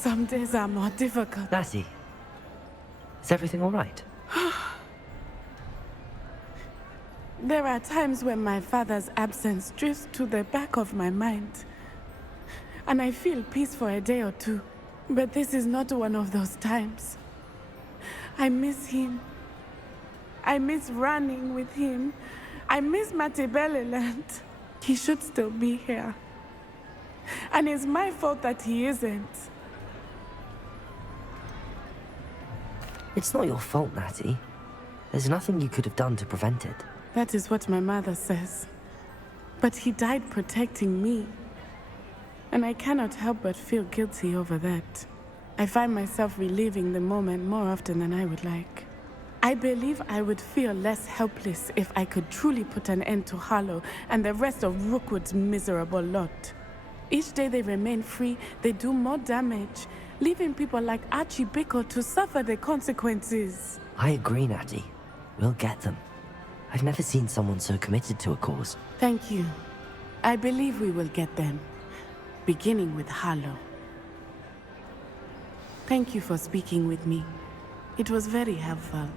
Some days are more difficult. Lassie, is everything all right? There are times when my father's absence drifts to the back of my mind, and I feel peace for a day or two. But this is not one of those times. I miss him. I miss running with him. I miss Matebeleland. He should still be here. And it's my fault that he isn't. It's not your fault, Natty. There's nothing you could have done to prevent it. That is what my mother says. But he died protecting me. And I cannot help but feel guilty over that. I find myself reliving the moment more often than I would like. I believe I would feel less helpless if I could truly put an end to Harlow and the rest of Rookwood's miserable lot. Each day they remain free, they do more damage, leaving people like Archie Bickle to suffer the consequences. I agree, Natty. We'll get them. I've never seen someone so committed to a cause. Thank you. I believe we will get them, beginning with Harlow. Thank you for speaking with me. It was very helpful.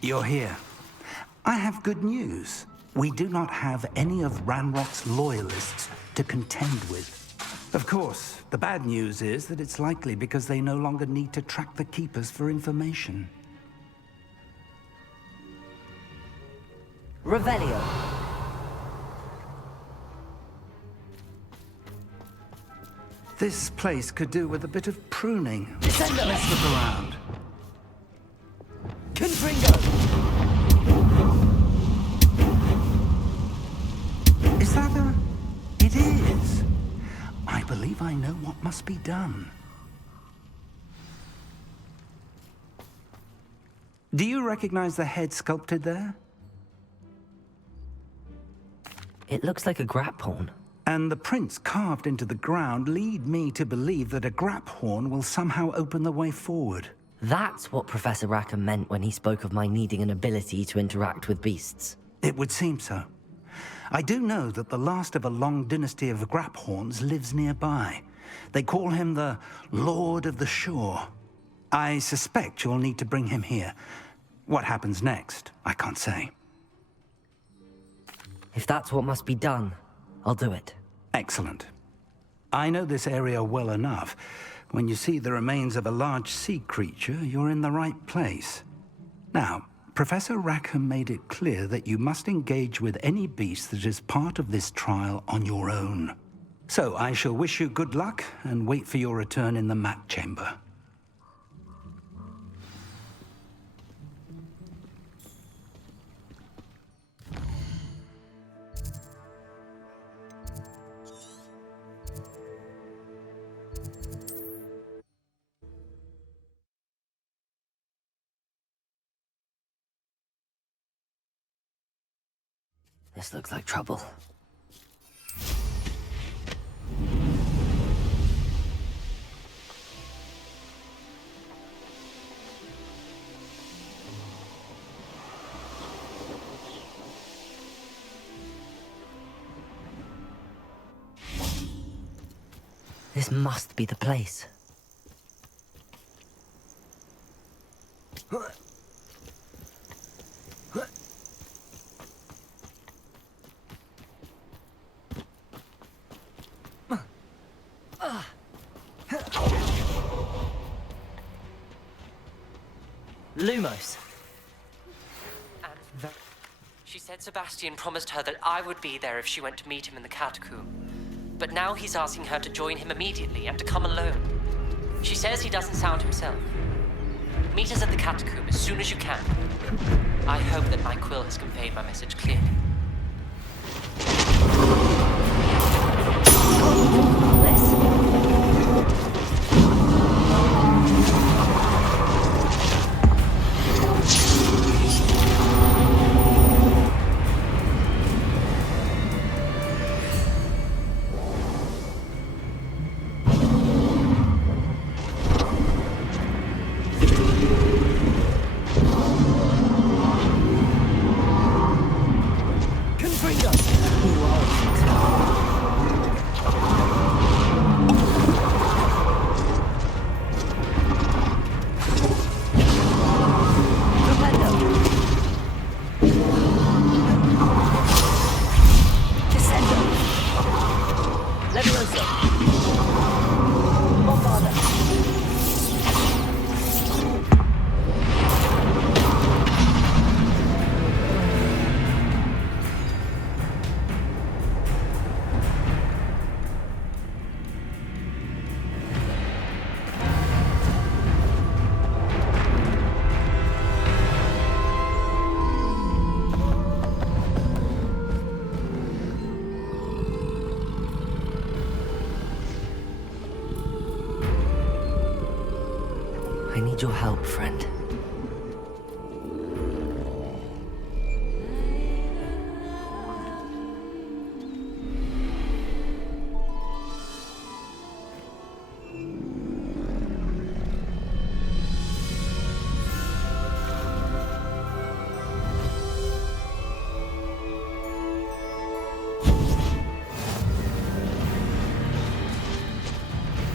You're here. I have good news. We do not have any of Ranrock's loyalists to contend with. Of course, the bad news is that it's likely because they no longer need to track the Keepers for information. Revelio. This place could do with a bit of pruning. Let's look around. Confringo! Is that a... It is. I believe I know what must be done. Do you recognize the head sculpted there? It looks like a grap horn. And the prints carved into the ground lead me to believe that a grap horn will somehow open the way forward. That's what Professor Rackham meant when he spoke of my needing an ability to interact with beasts. It would seem so. I do know that the last of a long dynasty of Graphorns lives nearby. They call him the Lord of the Shore. I suspect you'll need to bring him here. What happens next, I can't say. If that's what must be done, I'll do it. Excellent. I know this area well enough. When you see the remains of a large sea creature, you're in the right place. Now, Professor Rackham made it clear that you must engage with any beast that is part of this trial on your own. So I shall wish you good luck and wait for your return in the mat chamber. This looks like trouble. This must be the place. Lumos. And she said Sebastian promised her that I would be there if she went to meet him in the catacomb. But now he's asking her to join him immediately and to come alone. She says he doesn't sound himself. Meet us at the catacomb as soon as you can. I hope that my quill has conveyed my message clearly. I need your help, friend.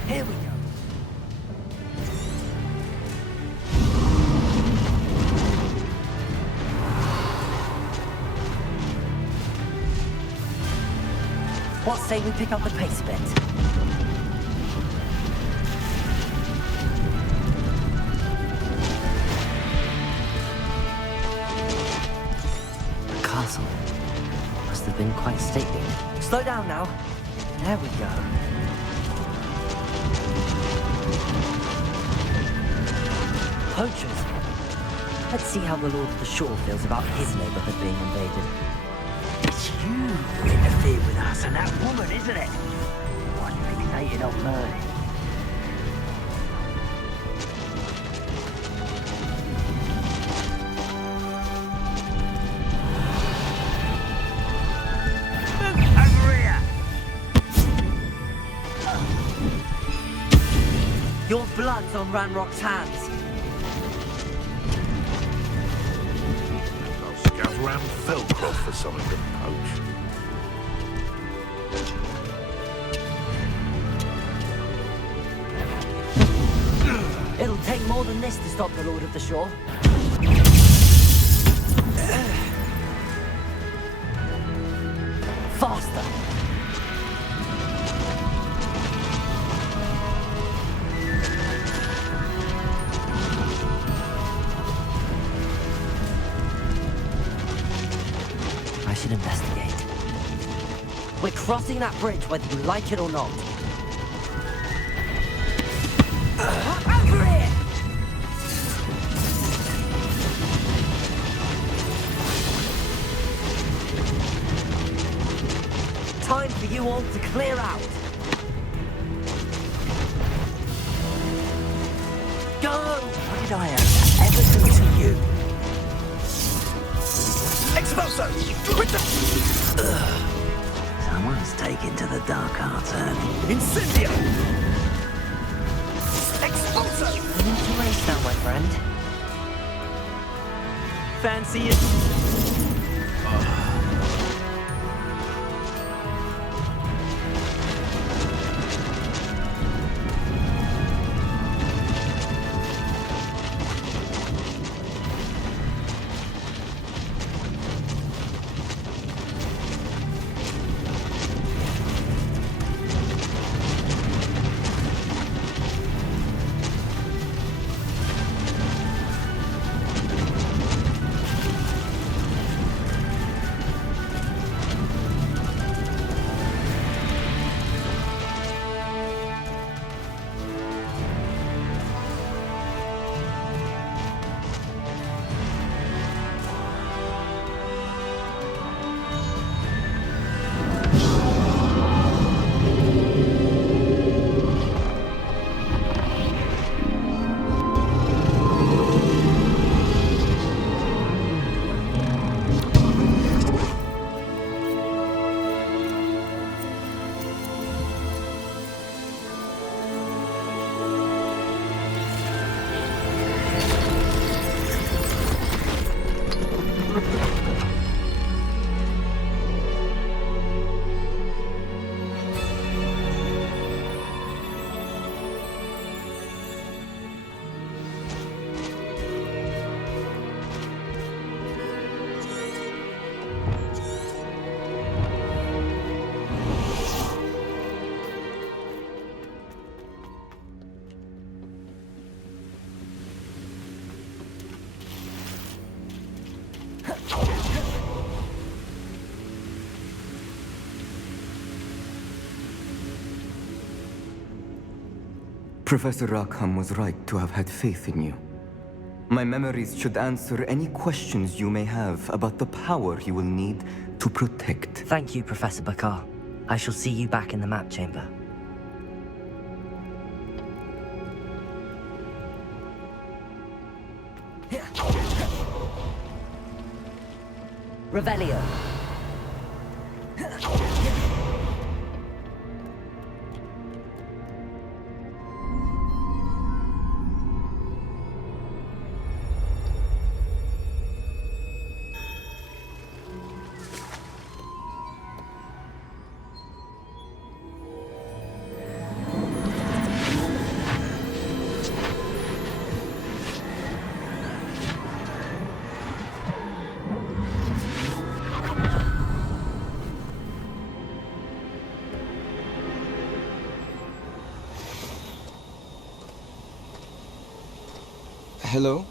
Here we go. What say we pick up the pace a bit? The castle must have been quite stately. Slow down now. There we go. Poachers. Let's see how the Lord of the Shore feels about his neighborhood being invaded. It's you who interfered with us and that woman, isn't it? One fixated on murder. Over here! Your blood's on Ranrock's hands. I'll scout around Felcroft for something to poach. It'll take more than this to stop the Lord of the Shore. Faster! I should investigate. We're crossing that bridge whether you like it or not. Over here! Time for you all to clear out. Go! What did I ever do to you? Expulso! Someone's taken to the dark arts early. Incendio! Expulso! I need to race now, my friend. Fancy it? Professor Rackham was right to have had faith in you. My memories should answer any questions you may have about the power you will need to protect. Thank you, Professor Bakar. I shall see you back in the map chamber. Revelio. Hello?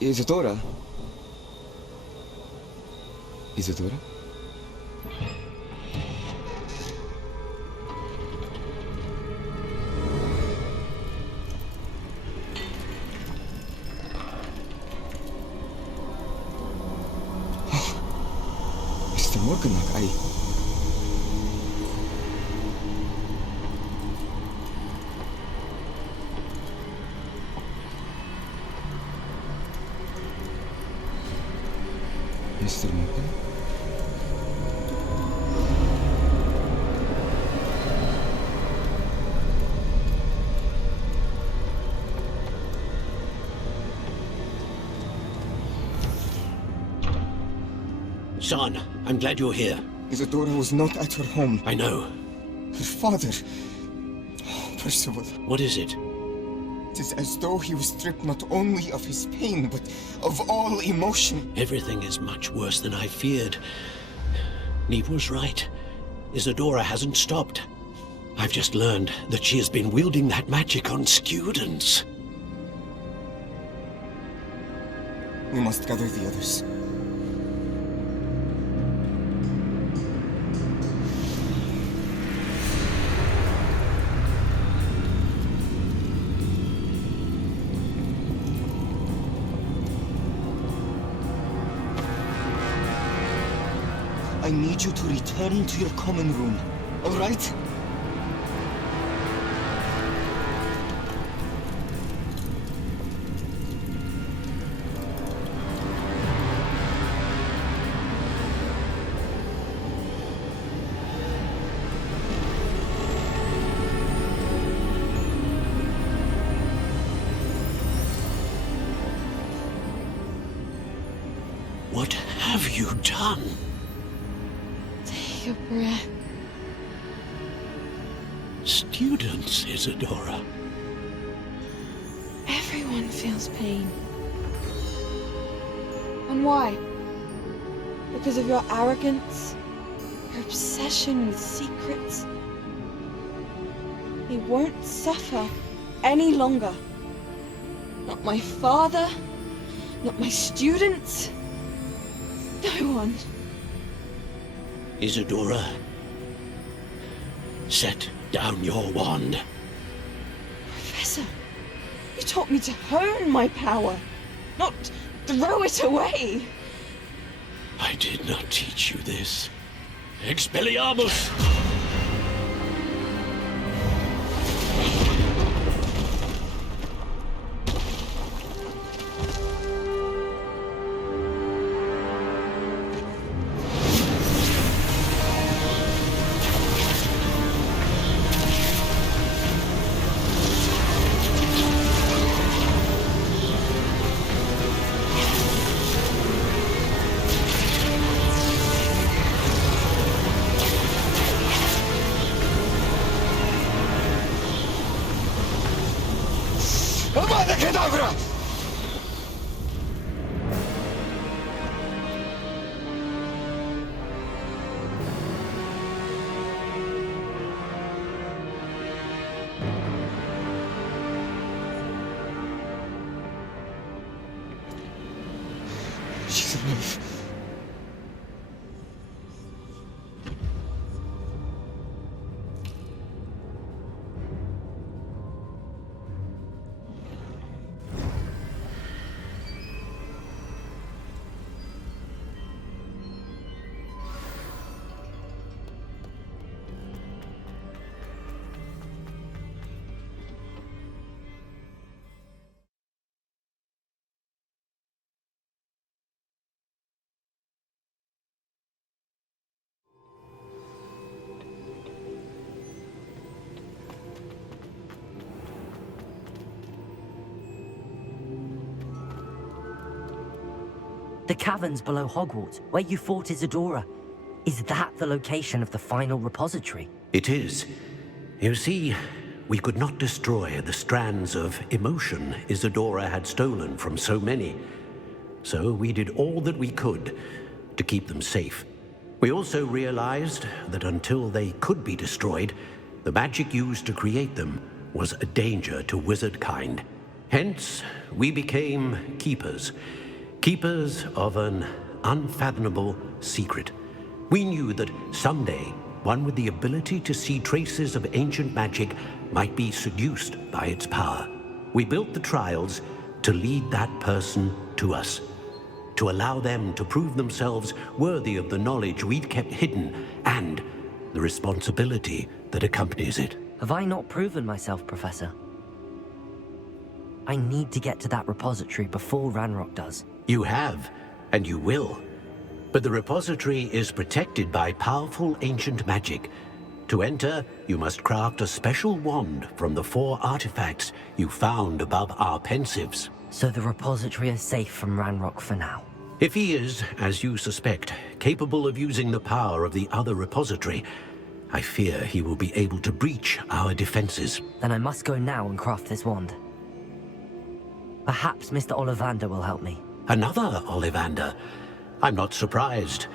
Isadora? Isadora? Oh, Mr. Morganach, Mr. Morgan? Son, I'm glad you're here. Isadora was not at her home. I know. Her father... Oh, Percival. What is it? It is as though he was stripped not only of his pain, but of all emotion. Everything is much worse than I feared. Neve was right. Isadora hasn't stopped. I've just learned that she has been wielding that magic on students. We must gather the others. I need you to return to your common room, all right? What have you done? Take a breath. Students, Isadora. Everyone feels pain. And why? Because of your arrogance? Your obsession with secrets? They won't suffer any longer. Not my father, not my students, no one. Isadora, set down your wand. Professor, you taught me to hone my power, not throw it away. I did not teach you this. Expelliarmus! She's alive. caverns below Hogwarts, where you fought Isadora. Is that the location of the final repository? It is. You see, we could not destroy the strands of emotion Isadora had stolen from so many. So we did all that we could to keep them safe. We also realized that until they could be destroyed, the magic used to create them was a danger to wizard kind. Hence, we became keepers. Keepers of an unfathomable secret. We knew that someday, one with the ability to see traces of ancient magic might be seduced by its power. We built the trials to lead that person to us, to allow them to prove themselves worthy of the knowledge we'd kept hidden and the responsibility that accompanies it. Have I not proven myself, Professor? I need to get to that repository before Ranrock does. You have, and you will. But the repository is protected by powerful ancient magic. To enter, you must craft a special wand from the 4 artifacts you found above our pensives. So the repository is safe from Ranrock for now. If he is, as you suspect, capable of using the power of the other repository, I fear he will be able to breach our defenses. Then I must go now and craft this wand. Perhaps Mr. Ollivander will help me. Another Ollivander? I'm not surprised.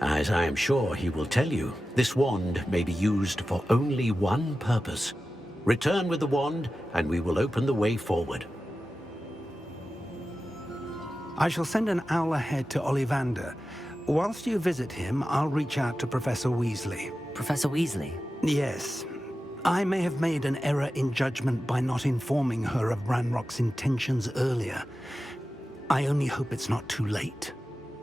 As I am sure he will tell you, this wand may be used for only one purpose. Return with the wand, and we will open the way forward. I shall send an owl ahead to Ollivander. Whilst you visit him, I'll reach out to Professor Weasley. Professor Weasley? Yes. I may have made an error in judgment by not informing her of Ranrock's intentions earlier. I only hope it's not too late.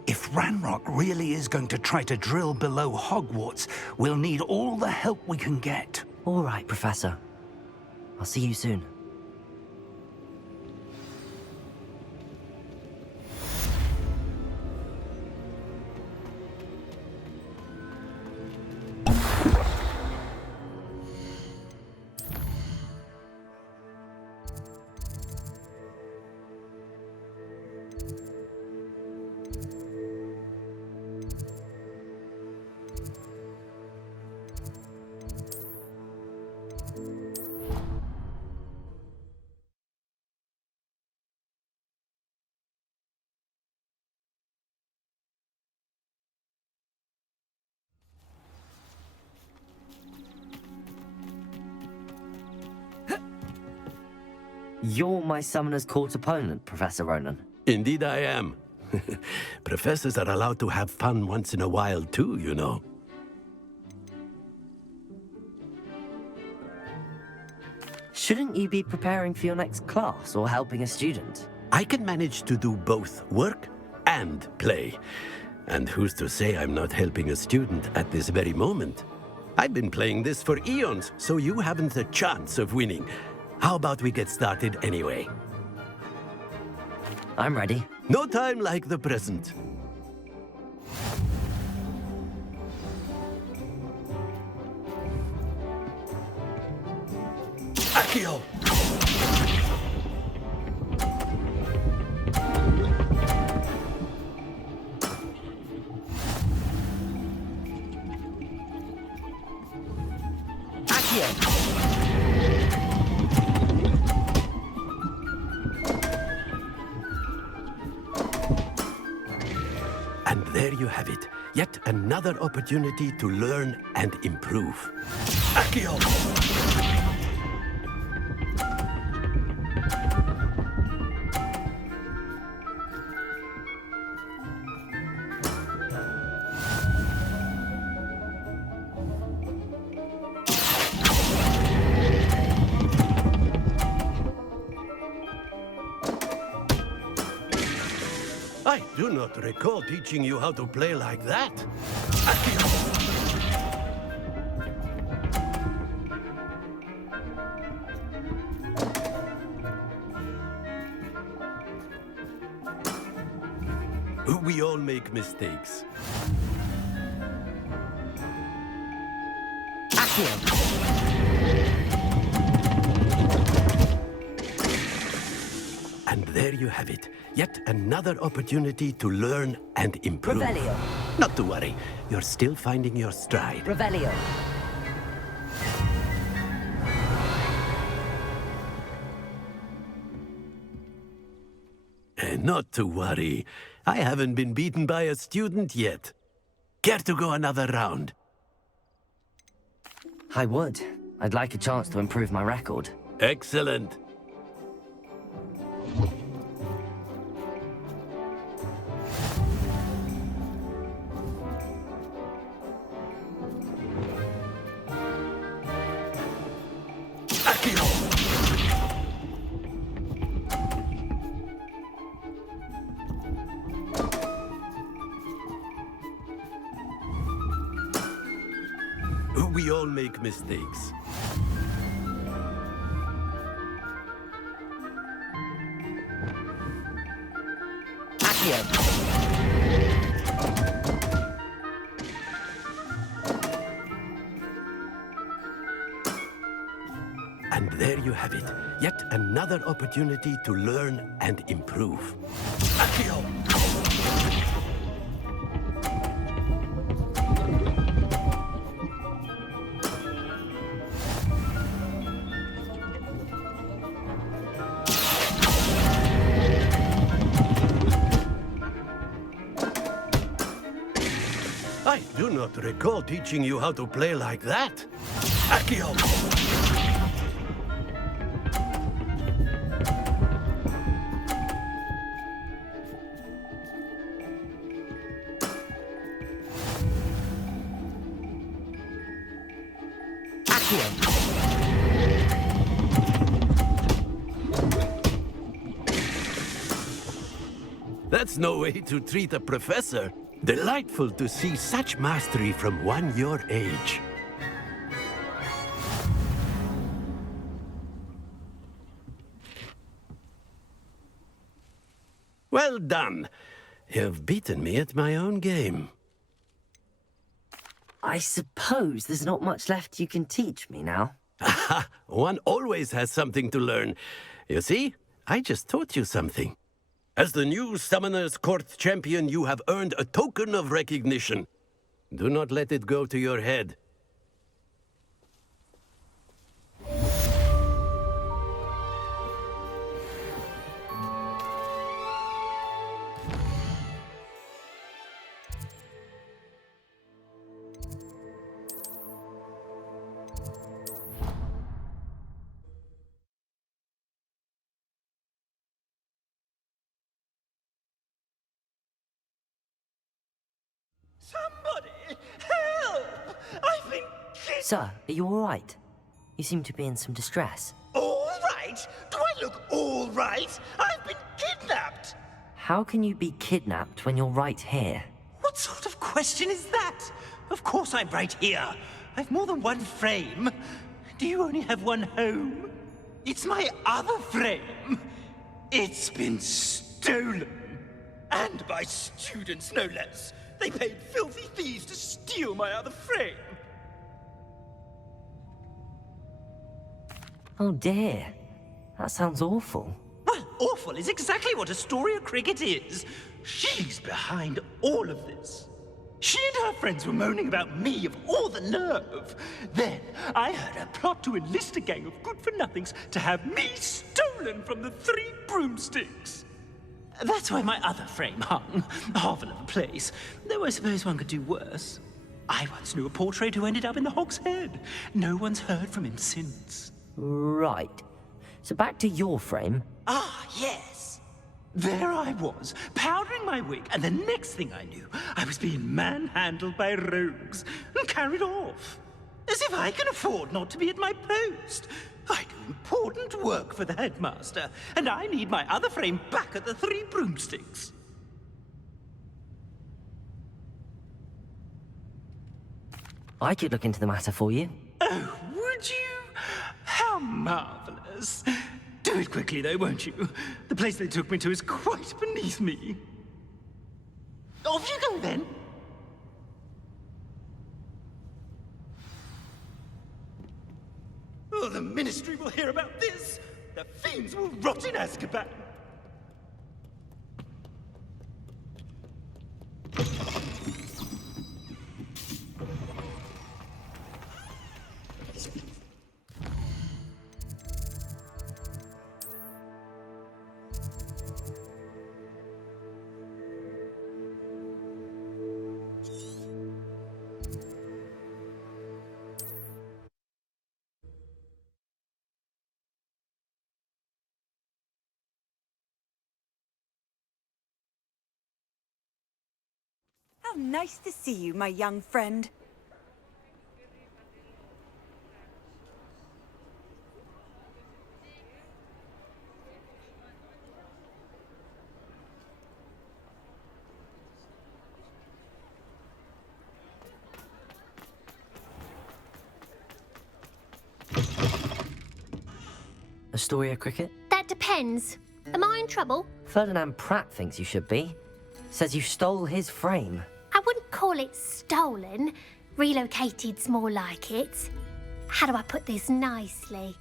If Ranrock really is going to try to drill below Hogwarts, we'll need all the help we can get. All right, Professor. I'll see you soon. You're my Summoner's Court opponent, Professor Ronan. Indeed I am. Professors are allowed to have fun once in a while too, you know. Shouldn't you be preparing for your next class or helping a student? I can manage to do both work and play. And who's to say I'm not helping a student at this very moment? I've been playing this for eons, so you haven't a chance of winning. How about we get started anyway? I'm ready. No time like the present. Accio! And there you have it. Yet another opportunity to learn and improve. Accio! I do not recall teaching you how to play like that. We all make mistakes. And there you have it. Yet another opportunity to learn and improve. Revelio. Not to worry. You're still finding your stride. Revelio. Not to worry. I haven't been beaten by a student yet. Care to go another round? I would. I'd like a chance to improve my record. Excellent. We all make mistakes. And there you have it. Yet another opportunity to learn and improve. Accio! I do not recall teaching you how to play like that. Accio! That's no way to treat a professor. Delightful to see such mastery from one your age. Well done. You've beaten me at my own game. I suppose there's not much left you can teach me now. Aha! One always has something to learn. You see, I just taught you something. As the new Summoner's Court champion, you have earned a token of recognition. Do not let it go to your head. Somebody! Help! I've been kidnapped! Sir, are you all right? You seem to be in some distress. All right? Do I look all right? I've been kidnapped! How can you be kidnapped when you're right here? What sort of question is that? Of course I'm right here. I've more than one frame. Do you only have one home? It's my other frame. It's been stolen. And by students, no less. They paid filthy thieves to steal my other frame. Oh dear. That sounds awful. Well, awful is exactly what Astoria Cricket is. She's behind all of this. She and her friends were moaning about me of all the nerve. Then I heard her plot to enlist a gang of good-for-nothings to have me stolen from the Three Broomsticks. That's where my other frame hung. A hovel of a place. Though I suppose one could do worse. I once knew a portrait who ended up in the Hogshead. No one's heard from him since. Right. So back to your frame. Ah, yes. There I was, powdering my wig, and the next thing I knew, I was being manhandled by rogues and carried off. As if I can afford not to be at my post. I do important work for the headmaster, and I need my other frame back at the Three Broomsticks. I could look into the matter for you. Oh, would you? How marvelous. Do it quickly, though, won't you? The place they took me to is quite beneath me. Off you go, then. Oh, the Ministry will hear about this. The fiends will rot in Azkaban. How nice to see you, my young friend. Astoria Cricket? That depends. Am I in trouble? Ferdinand Pratt thinks you should be. Says you stole his frame. I wouldn't call it stolen. Relocated's more like it. How do I put this nicely?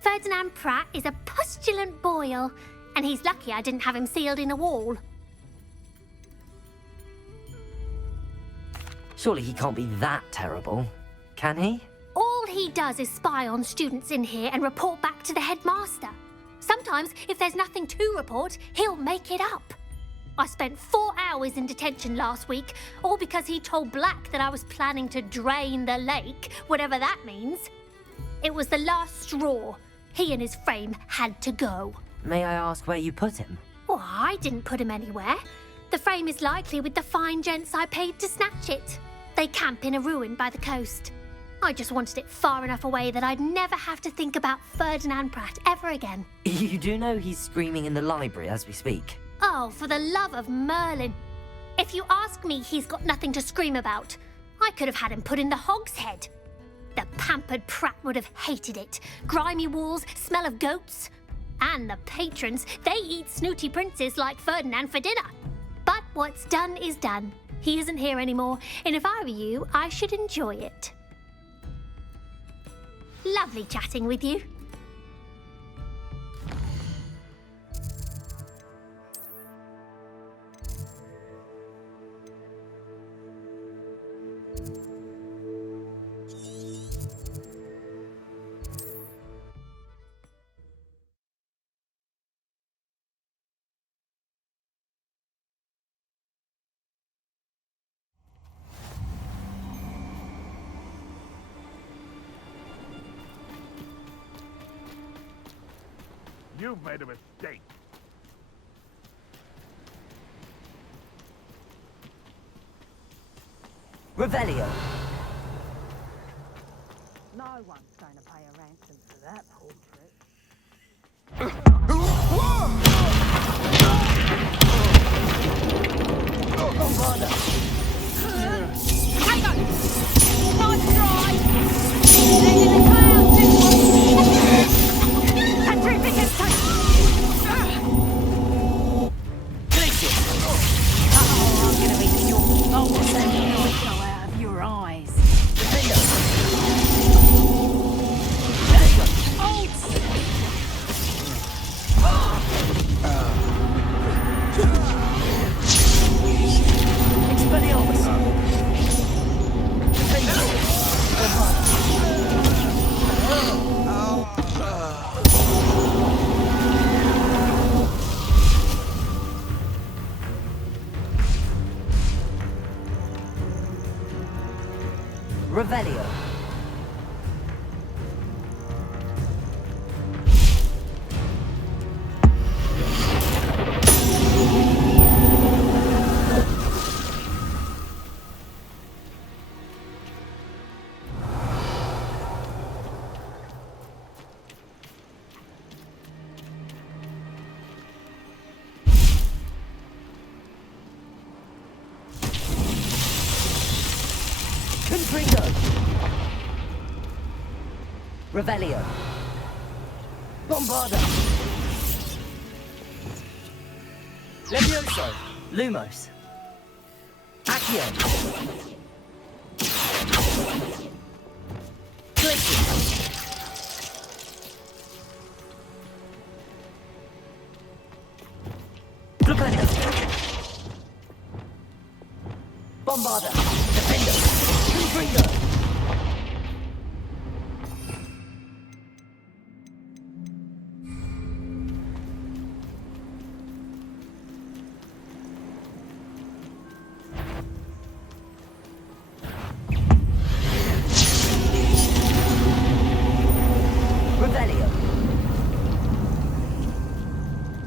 Ferdinand Pratt is a postulant boil, and he's lucky I didn't have him sealed in a wall. Surely he can't be that terrible, can he? All he does is spy on students in here and report back to the headmaster. Sometimes, if there's nothing to report, he'll make it up. I spent 4 hours in detention last week, all because he told Black that I was planning to drain the lake, whatever that means. It was the last straw. He and his frame had to go. May I ask where you put him? Well, I didn't put him anywhere. The frame is likely with the fine gents I paid to snatch it. They camp in a ruin by the coast. I just wanted it far enough away that I'd never have to think about Ferdinand Pratt ever again. You do know he's screaming in the library as we speak. Oh, for the love of Merlin. If you ask me, he's got nothing to scream about. I could have had him put in the Hogshead. The pampered Pratt would have hated it. Grimy walls, smell of goats. And the patrons, they eat snooty princes like Ferdinand for dinner. But what's done is done. He isn't here anymore, and if I were you, I should enjoy it. Lovely chatting with you. You've made a mistake. Revelio. No one's going to pay a ransom for that portrait. Hang on! Nice try! He's in the clouds, this one! Patrick against us! Oh, I'm gonna be your... Oh, what's that noise go out of your eyes? Revelio. Revelio. Bombarda. Levioso. Lumos. Accio. Glacier. Flupendo. Bombarda. Defender. Confringo.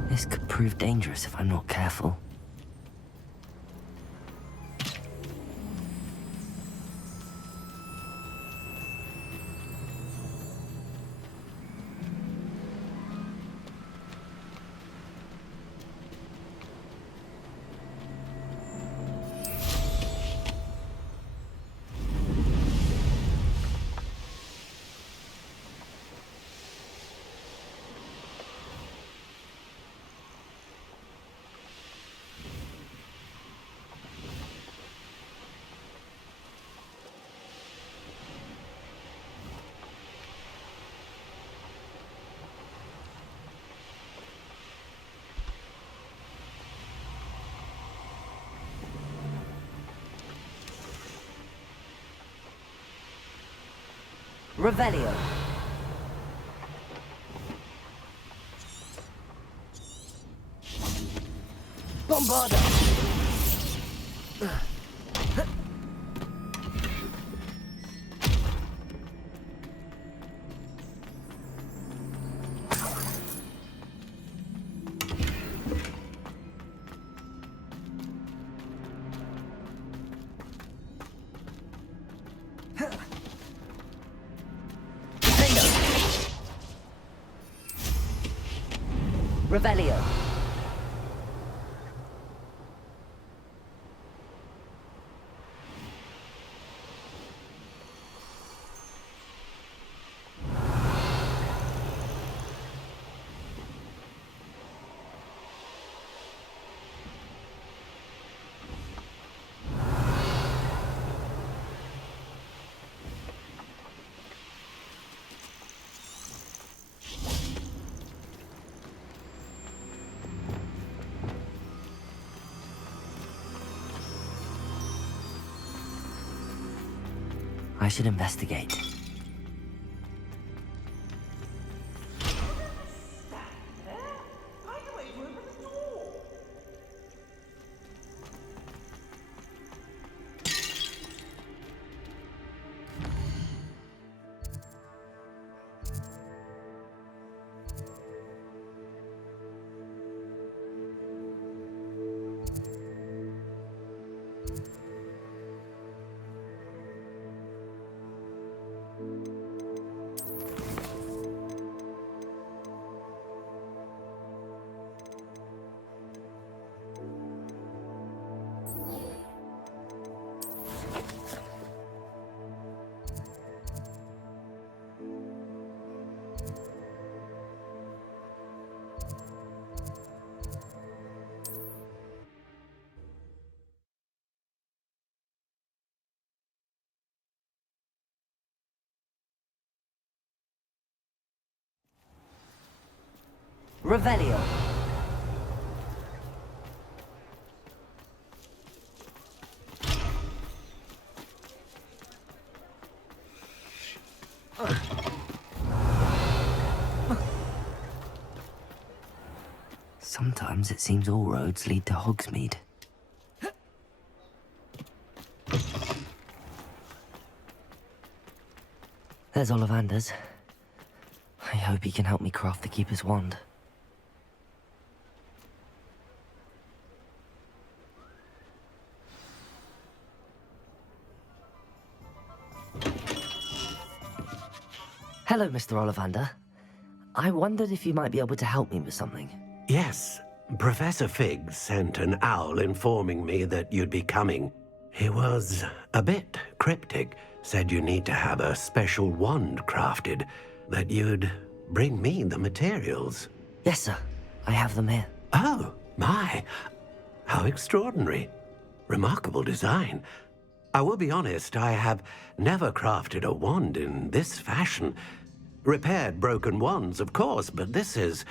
This could prove dangerous if I'm not careful. Revelio. Bombarda. Revelio. I should investigate. Revelio. Sometimes it seems all roads lead to Hogsmeade. There's Ollivander's. I hope he can help me craft the Keeper's wand. Hello, Mr. Ollivander. I wondered if you might be able to help me with something. Yes, Professor Fig sent an owl informing me that you'd be coming. He was a bit cryptic, said you need to have a special wand crafted, that you'd bring me the materials. Yes, sir. I have them here. Oh, my. How extraordinary. Remarkable design. I will be honest, I have never crafted a wand in this fashion. Repaired broken wands, of course, but this is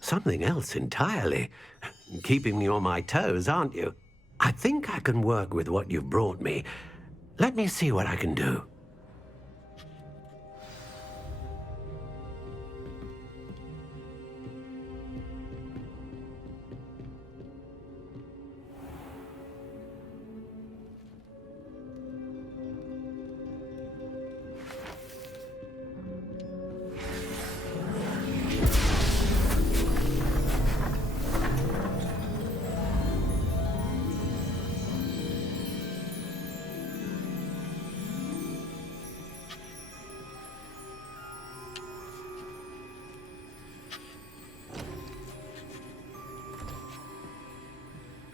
something else entirely. Keeping me on my toes, aren't you? I think I can work with what you've brought me. Let me see what I can do.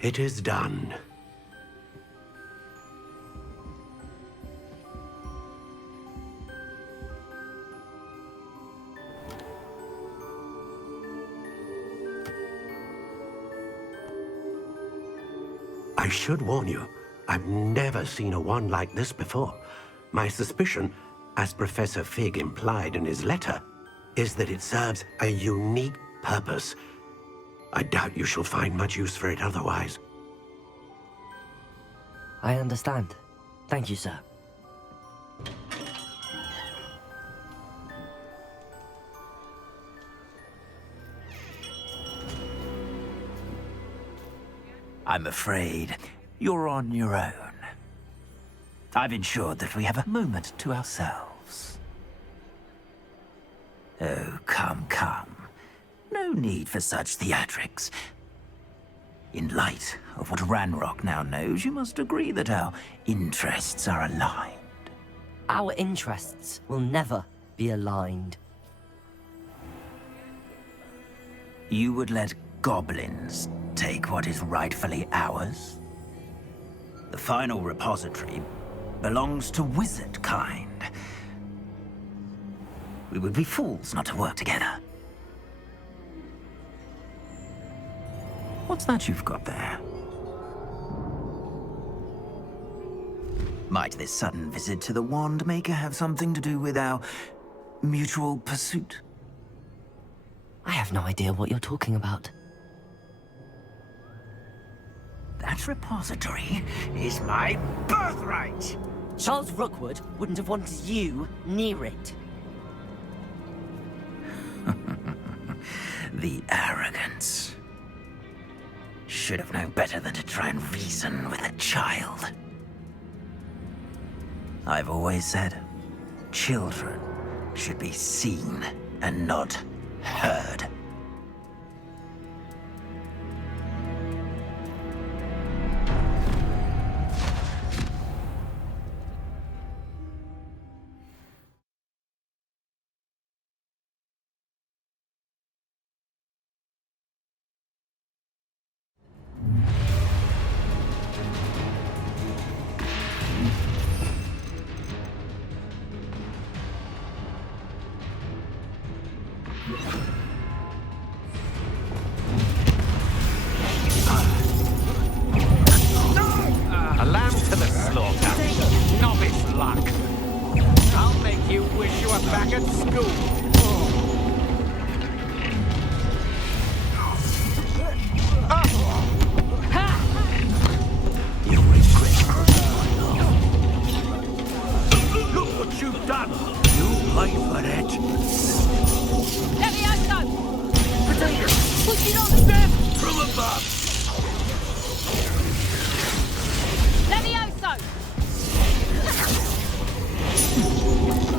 It is done. I should warn you, I've never seen a wand like this before. My suspicion, as Professor Fig implied in his letter, is that it serves a unique purpose. I doubt you shall find much use for it otherwise. I understand. Thank you, sir. I'm afraid you're on your own. I've ensured that we have a moment to ourselves. Oh, come. No need for such theatrics. In light of what Ranrock now knows, you must agree that our interests are aligned. Our interests will never be aligned. You would let goblins take what is rightfully ours? The final repository belongs to wizard kind. We would be fools not to work together. What's that you've got there? Might this sudden visit to the Wand Maker have something to do with our mutual pursuit? I have no idea what you're talking about. That repository is my birthright! Charles Rookwood wouldn't have wanted you near it. The arrogance. Should have known better than to try and reason with a child. I've always said, children should be seen and not heard. A lamb to the slaughter. Novice luck. I'll make you wish you were back at school. You regret. Look what you've done. You pay for it. Levioso! Push it on! Death from above. Levioso!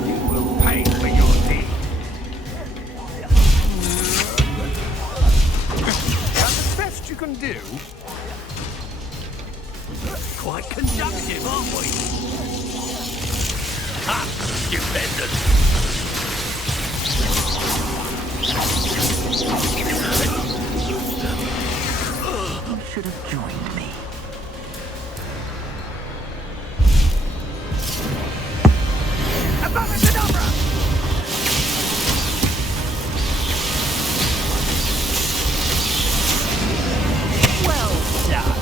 You will pay for your deed. That's the best you can do. Quite conductive, aren't we? Ha! Stupendous! You should have joined me. Abracadabra! Well done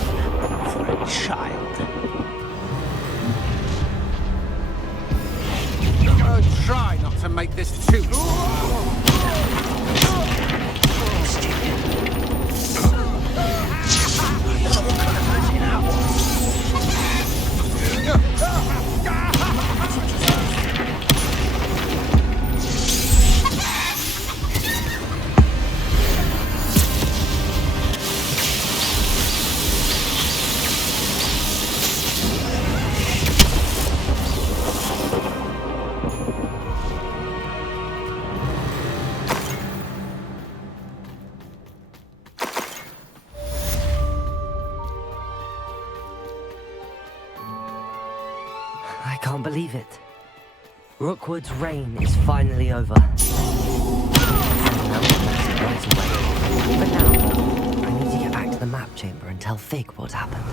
for a child. Try not to make this too. I can't believe it. Rookwood's reign is finally over. Right away. But now, I need to get back to the map chamber and tell Fig what happened.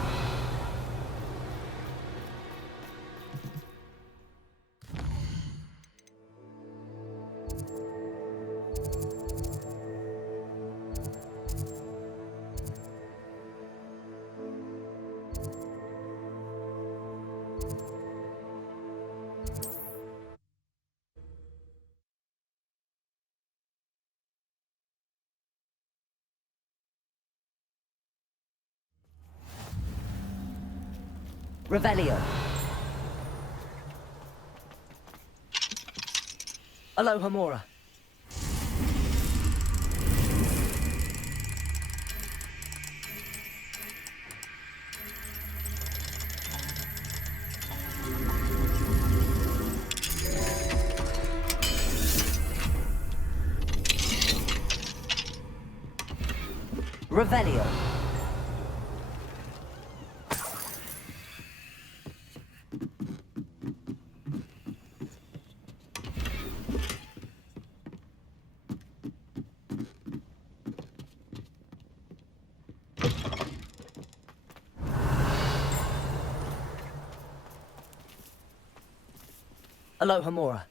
Revelio. Aloha Mora. Revelio. Aloha Mora.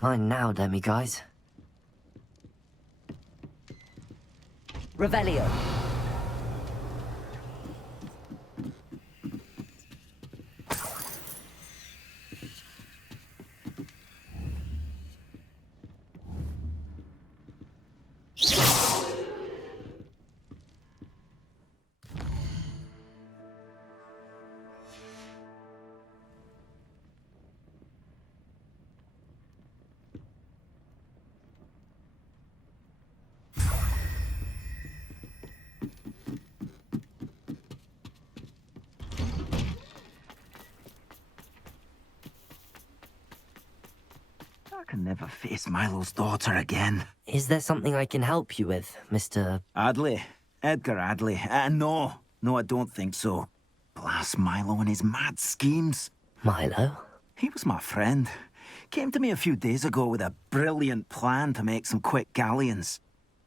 Fine now, demiguise. Revelio. I can never face Milo's daughter again. Is there something I can help you with, Mr... Adley. Edgar Adley. No, I don't think so. Blast Milo and his mad schemes. Milo? He was my friend. Came to me a few days ago with a brilliant plan to make some quick galleons.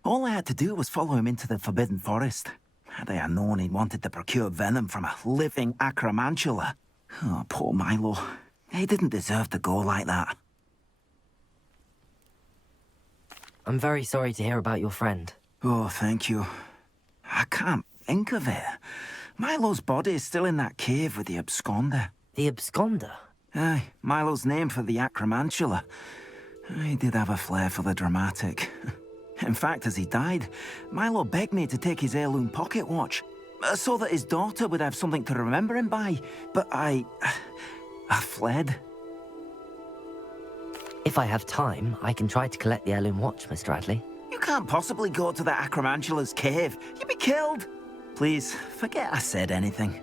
All I had to do was follow him into the Forbidden Forest. Had I known he wanted to procure venom from a living acromantula. Oh, poor Milo. He didn't deserve to go like that. I'm very sorry to hear about your friend. Oh, thank you. I can't think of it. Milo's body is still in that cave with the absconder. The absconder? Aye, Milo's name for the acromantula. He did have a flair for the dramatic. In fact, as he died, Milo begged me to take his heirloom pocket watch, so that his daughter would have something to remember him by. But I fled. If I have time, I can try to collect the heirloom watch, Mr. Adley. You can't possibly go to the acromantula's cave. You'd be killed. Please, forget I said anything.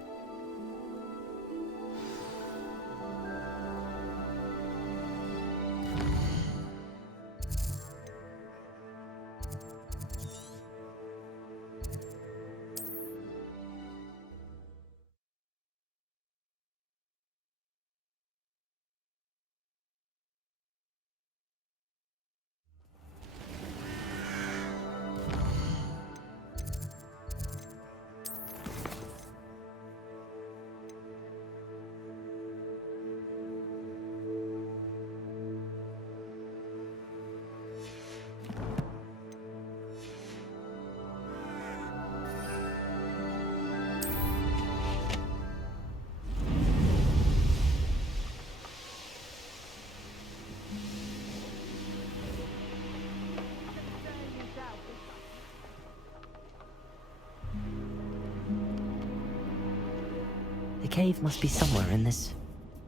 The cave must be somewhere in this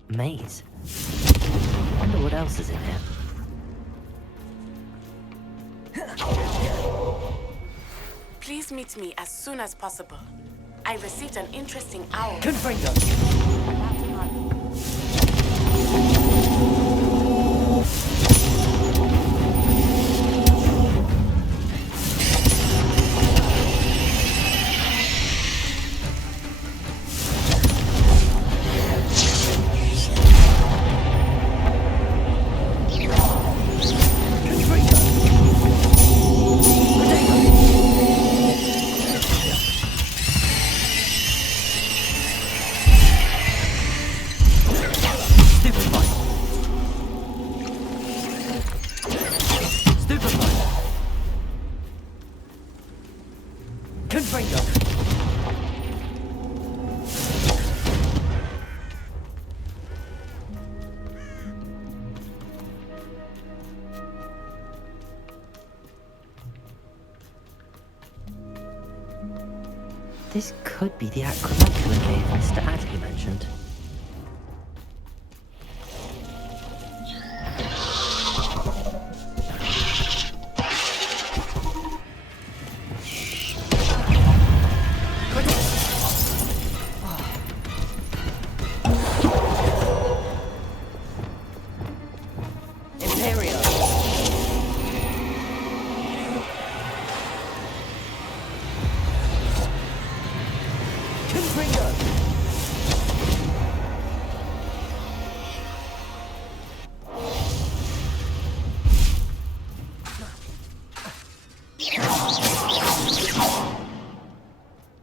maze. I wonder what else is in here. Please meet me as soon as possible. I received an interesting owl. Confringo! This could be the acromantula cave Mr. Adley mentioned.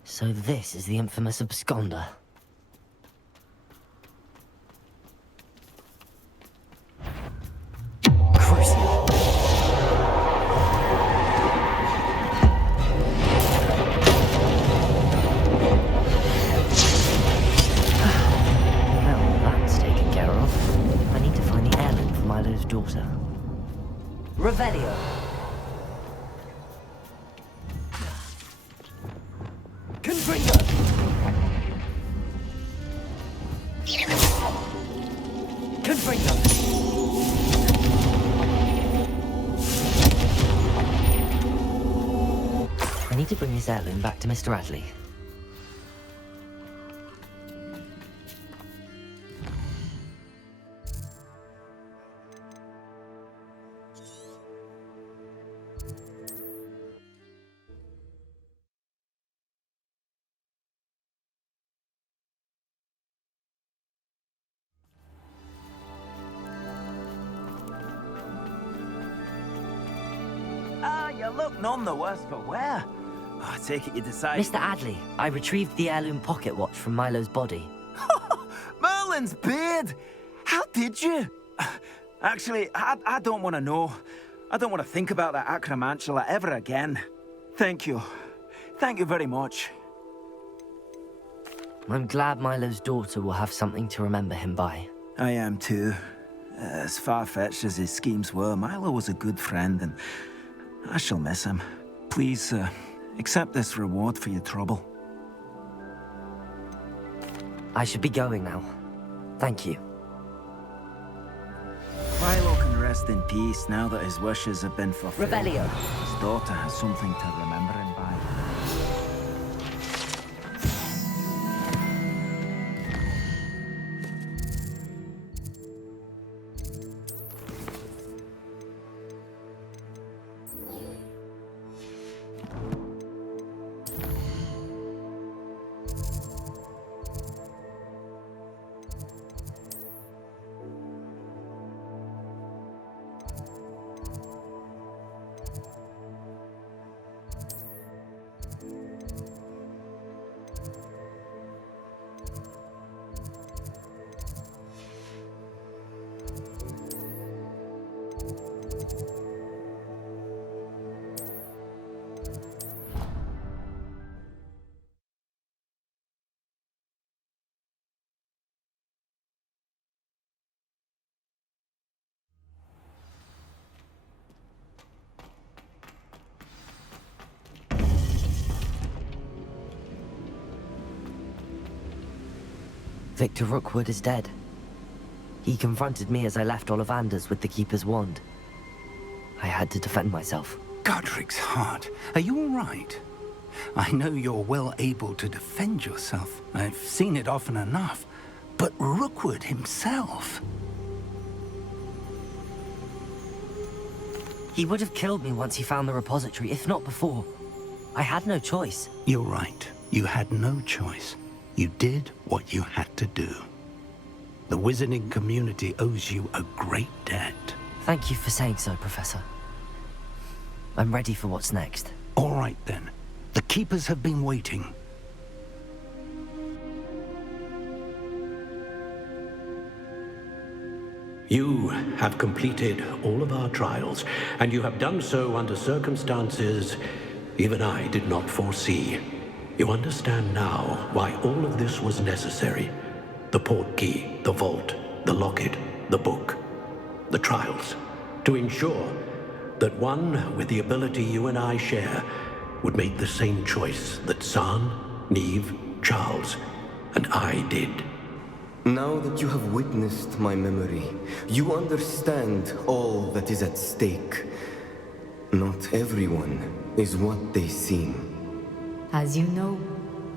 So this is the infamous absconder. Daughter. Revelio. Confringo. Confringo. I need to bring this heirloom back to Mr. Adley. You look none the worse for wear. I take it you decided... Mr. Adley, I retrieved the heirloom pocket watch from Milo's body. Merlin's beard! How did you? Actually, I don't want to know. I don't want to think about that acromantula ever again. Thank you. Thank you very much. I'm glad Milo's daughter will have something to remember him by. I am too. As far-fetched as his schemes were, Milo was a good friend, and I shall miss him. Please, accept this reward for your trouble. I should be going now. Thank you. Milo can rest in peace now that his wishes have been fulfilled. Revelio. His daughter has something to remember him by. Victor Rookwood is dead. He confronted me as I left Ollivander's with the Keeper's wand. I had to defend myself. Godric's heart, are you all right? I know you're well able to defend yourself. I've seen it often enough. But Rookwood himself... He would have killed me once he found the repository, if not before. I had no choice. You're right. You had no choice. You did what you had to do. The wizarding community owes you a great debt. Thank you for saying so, Professor. I'm ready for what's next. All right, then. The Keepers have been waiting. You have completed all of our trials, and you have done so under circumstances even I did not foresee. You understand now why all of this was necessary. The portkey, the vault, the locket, the book, the trials. To ensure that one with the ability you and I share would make the same choice that San, Neve, Charles, and I did. Now that you have witnessed my memory, you understand all that is at stake. Not everyone is what they seem. As you know,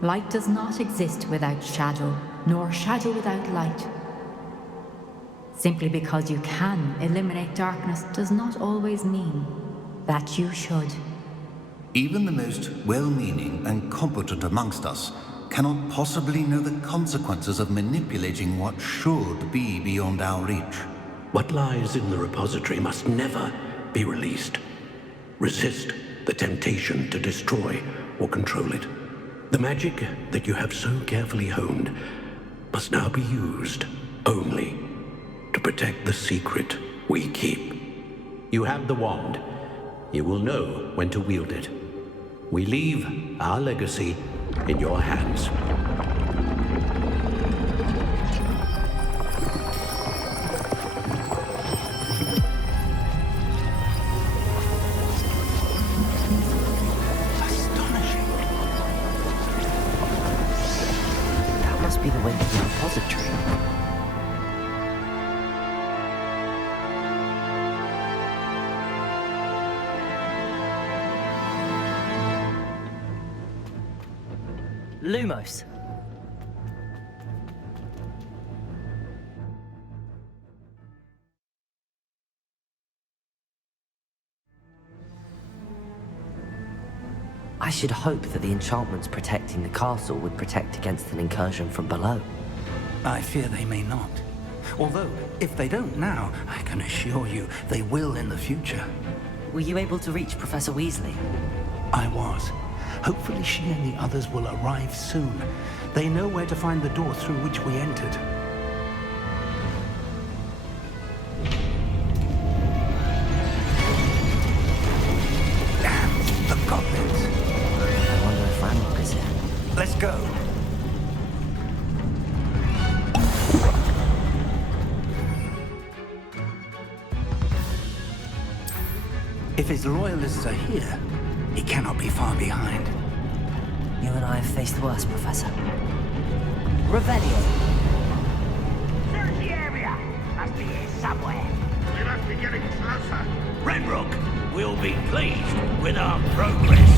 light does not exist without shadow, nor shadow without light. Simply because you can eliminate darkness does not always mean that you should. Even the most well-meaning and competent amongst us cannot possibly know the consequences of manipulating what should be beyond our reach. What lies in the repository must never be released. Resist the temptation to destroy or control it. The magic that you have so carefully honed must now be used only to protect the secret we keep. You have the wand. You will know when to wield it. We leave our legacy in your hands. That must be the way to the repository. Lumos. I should hope that the enchantments protecting the castle would protect against an incursion from below. I fear they may not. Although, if they don't now, I can assure you they will in the future. Were you able to reach Professor Weasley? I was. Hopefully she and the others will arrive soon. They know where to find the door through which we entered. Damn, the goblins. I wonder if Ranrock is here. Let's go. If his loyalists are here, he cannot be far behind. You and I have faced worse, Professor. Revelio. Search the area. Must be here somewhere. We must be getting closer. Ranrock will be pleased with our progress.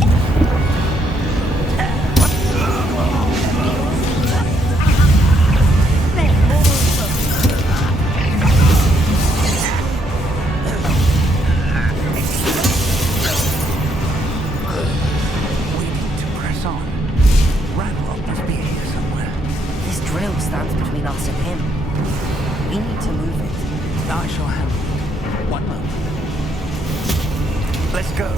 Stands between us and him. We need to move it. I shall handle it. One moment. Let's go.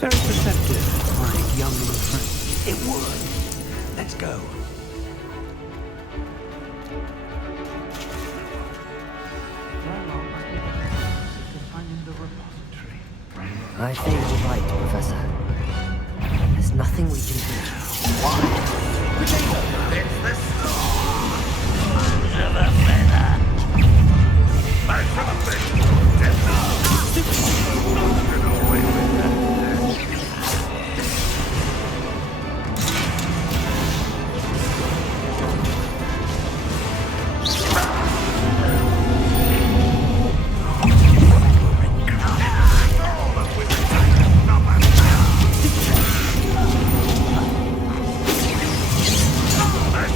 Very perceptive, my young friend. It would. Let's go. I think you're right, Professor. There's nothing we can do. Why? It's the sword of a feather. Back from a thing. Death now.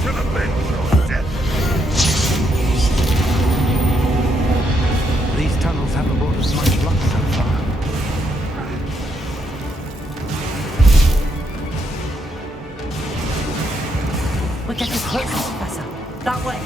Get away with that. These tunnels haven't brought us much luck so far. We're getting closer, Professor. That way.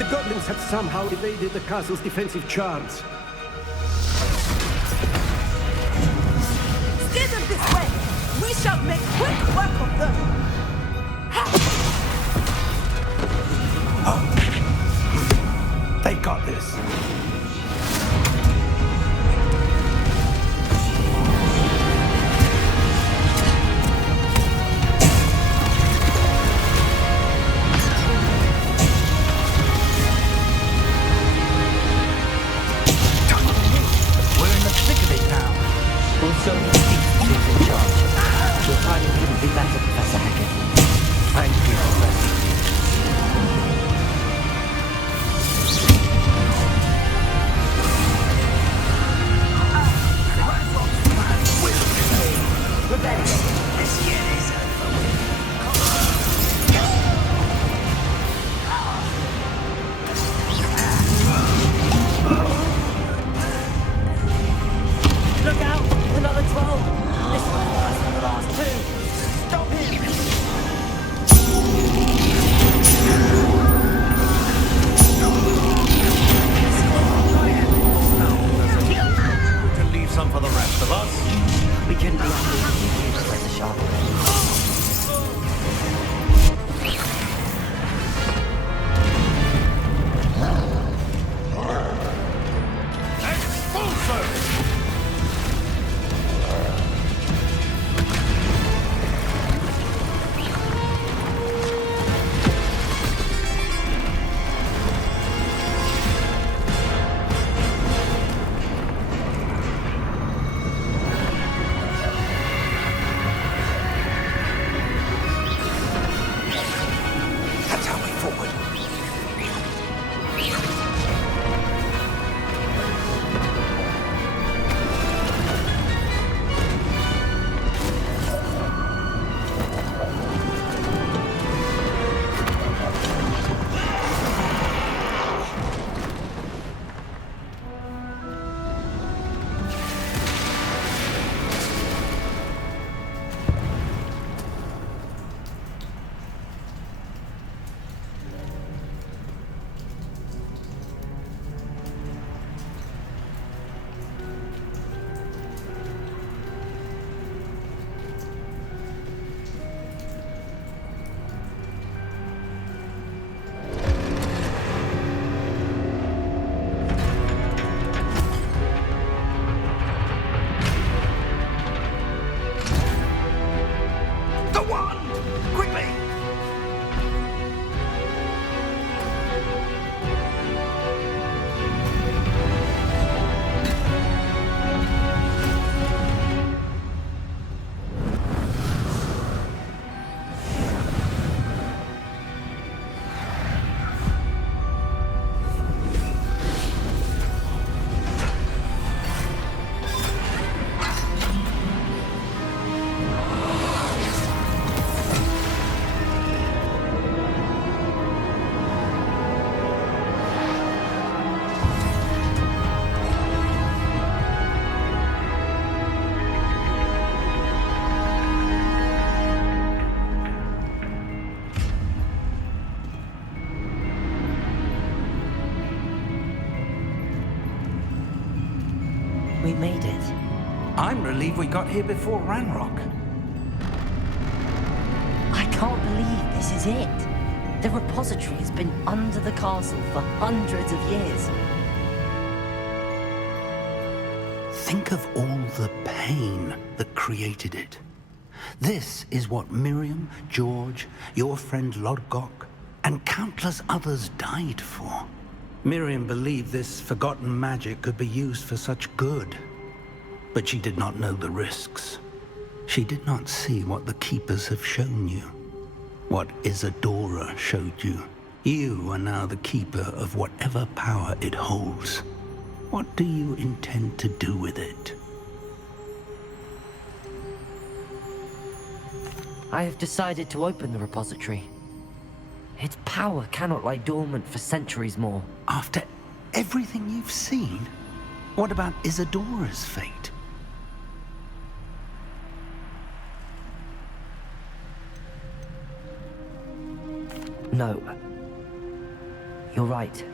The goblins have somehow evaded the castle's defensive charms. Steer them this way! We shall make quick work of them! They got this. We're in the thick of it now. Also, he's in charge. Your timing couldn't be better, Professor Hackett. Thank you, Professor. Look out! Another troll! This one's worse than the last two! Stop him! We can leave some for the rest of us. We couldn't be useless as a sharp. We made it. I'm relieved we got here before Ranrock. I can't believe this is it. The repository has been under the castle for hundreds of years. Think of all the pain that created it. This is what Miriam, George, your friend Lodgok, and countless others died for. Miriam believed this forgotten magic could be used for such good. But she did not know the risks. She did not see what the Keepers have shown you. What Isadora showed you. You are now the Keeper of whatever power it holds. What do you intend to do with it? I have decided to open the repository. Its power cannot lie dormant for centuries more. After everything you've seen? What about Isadora's fate? No. You're right.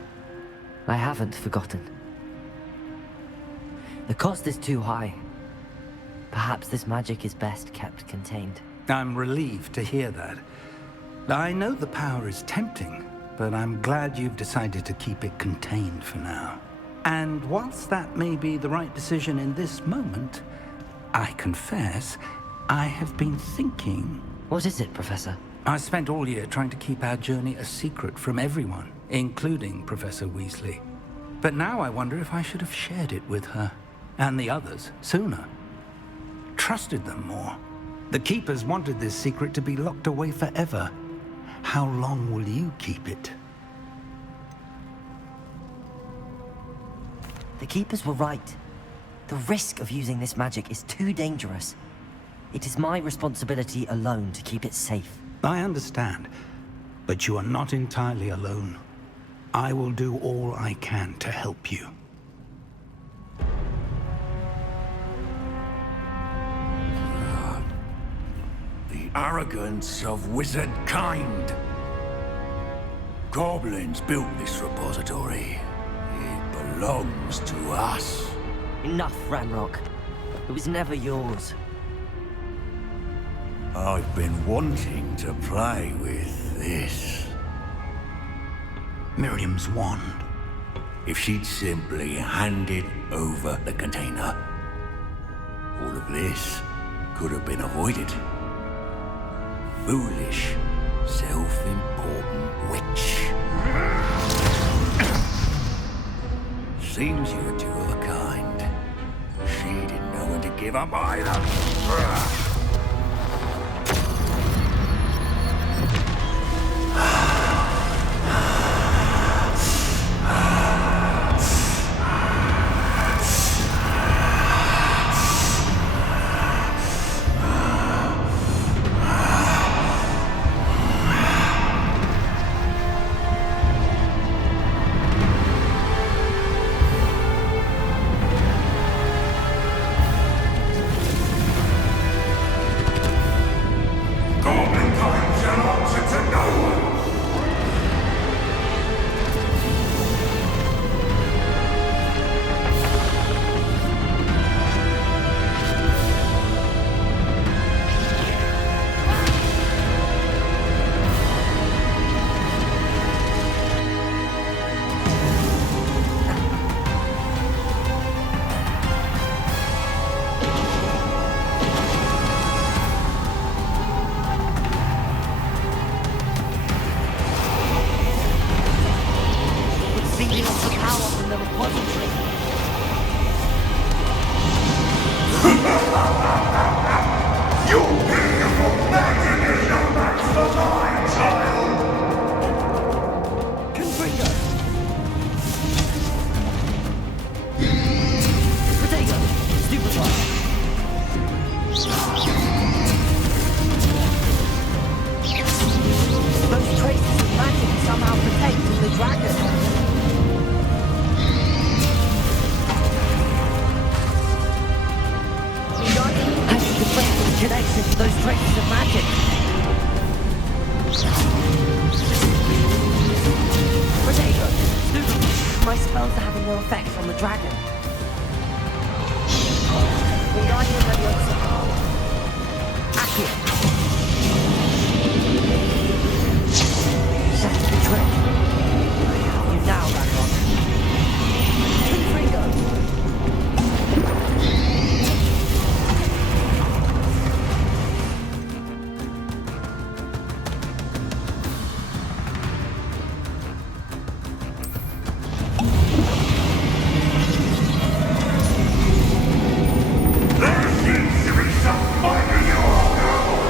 I haven't forgotten. The cost is too high. Perhaps this magic is best kept contained. I'm relieved to hear that. I know the power is tempting, but I'm glad you've decided to keep it contained for now. And whilst that may be the right decision in this moment, I confess, I have been thinking... What is it, Professor? I spent all year trying to keep our journey a secret from everyone, including Professor Weasley. But now I wonder if I should have shared it with her, and the others, sooner. Trusted them more. The Keepers wanted this secret to be locked away forever. How long will you keep it? The Keepers were right. The risk of using this magic is too dangerous. It is my responsibility alone to keep it safe. I understand, but you are not entirely alone. I will do all I can to help you. The arrogance of wizard kind. Goblins built this repository. It belongs to us. Enough, Ranrock. It was never yours. I've been wanting to play with this. Miriam's wand. If she'd simply handed over the container, all of this could have been avoided. Foolish, self-important witch. Seems you're two of a kind. She didn't know when to give up either. There seems to be some fighting you all.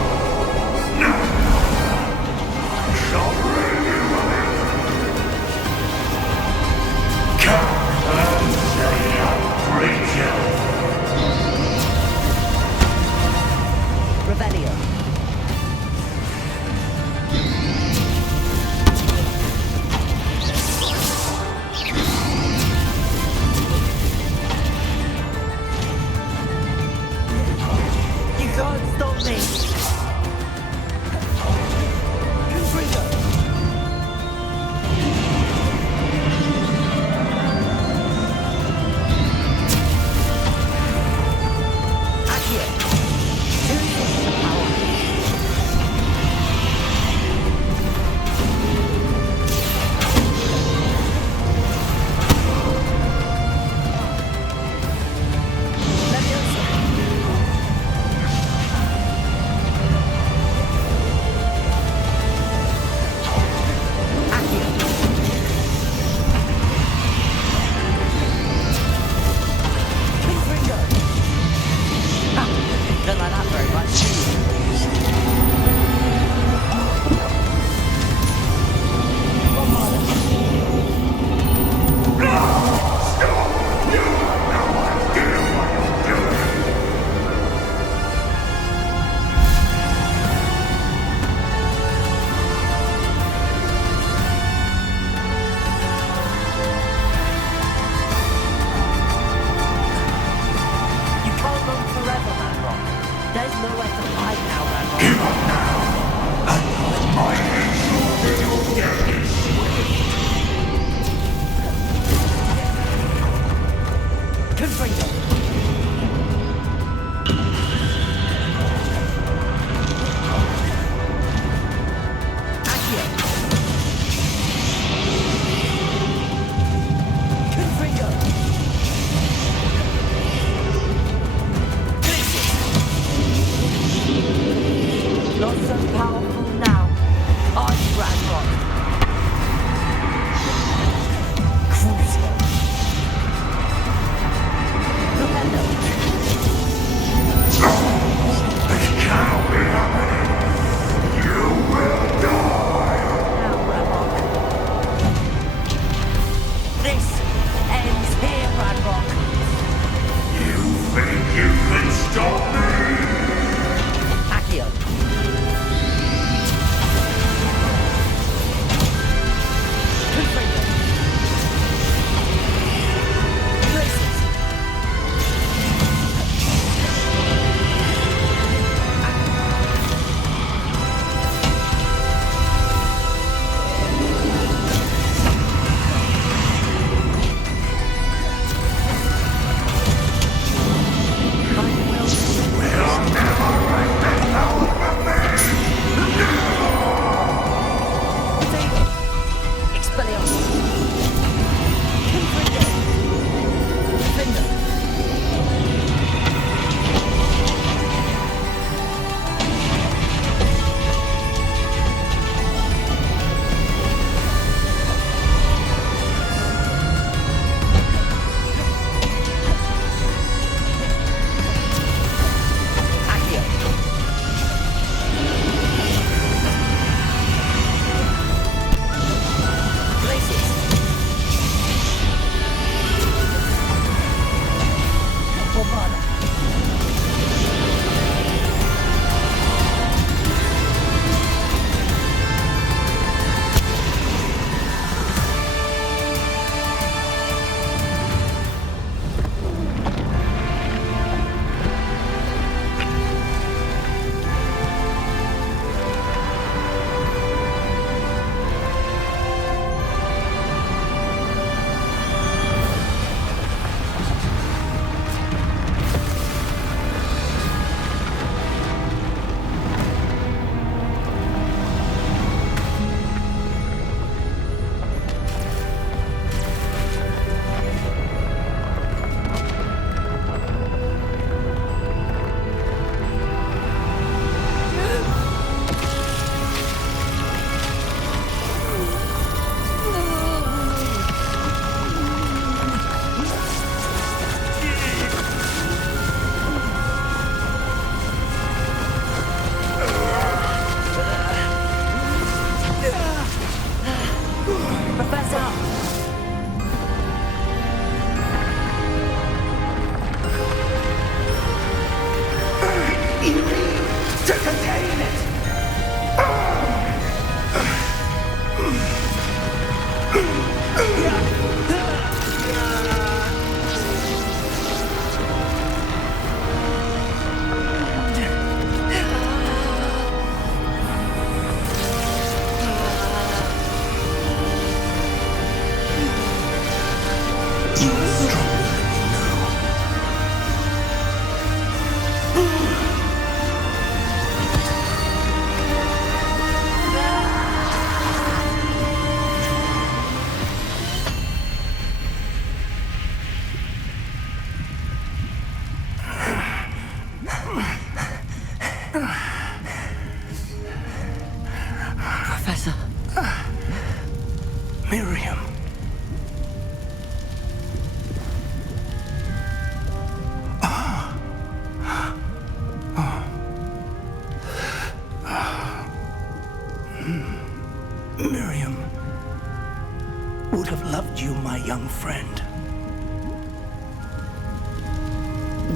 need you, my young friend.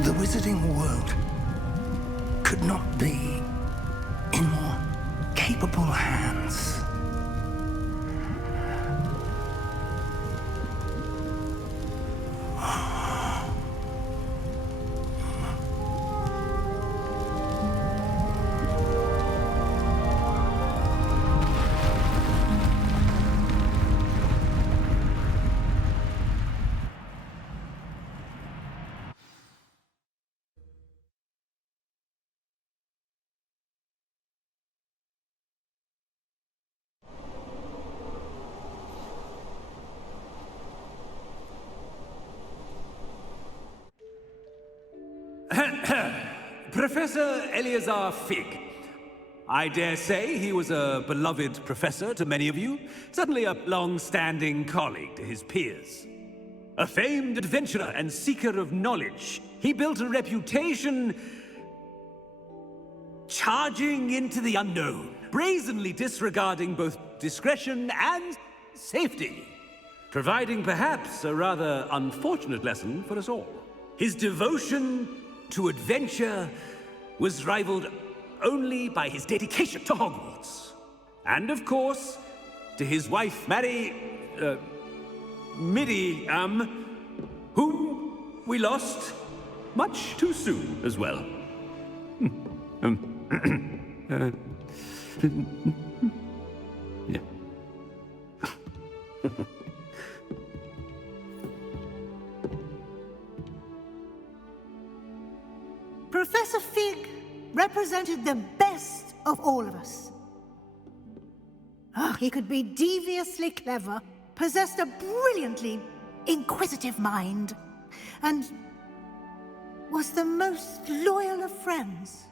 The wizarding world could not be in more capable hands. Professor Eleazar Fig. I dare say he was a beloved professor to many of you, certainly a long-standing colleague to his peers. A famed adventurer and seeker of knowledge, he built a reputation charging into the unknown, brazenly disregarding both discretion and safety, providing perhaps a rather unfortunate lesson for us all. His devotion to adventure was rivaled only by his dedication to Hogwarts. And of course, to his wife, Midi, whom we lost much too soon as well. Yeah. Professor Fig represented the best of all of us. He could be deviously clever, possessed a brilliantly inquisitive mind, and was the most loyal of friends.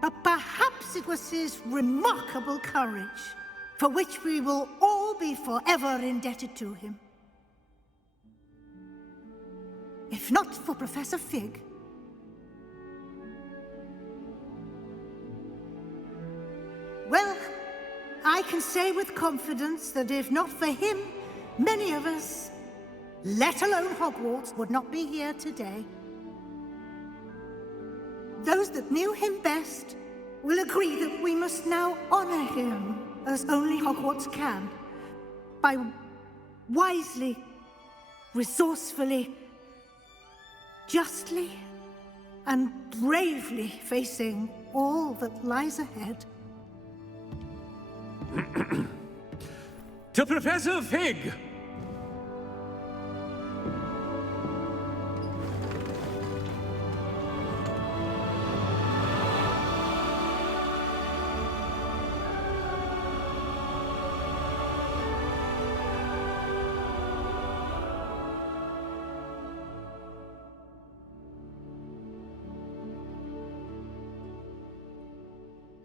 But perhaps it was his remarkable courage, for which we will all be forever indebted to him. If not for Professor Fig, well, I can say with confidence that if not for him, many of us, let alone Hogwarts, would not be here today. Those that knew him best will agree that we must now honor him as only Hogwarts can, by wisely, resourcefully, justly and bravely facing all that lies ahead. To Professor Fig!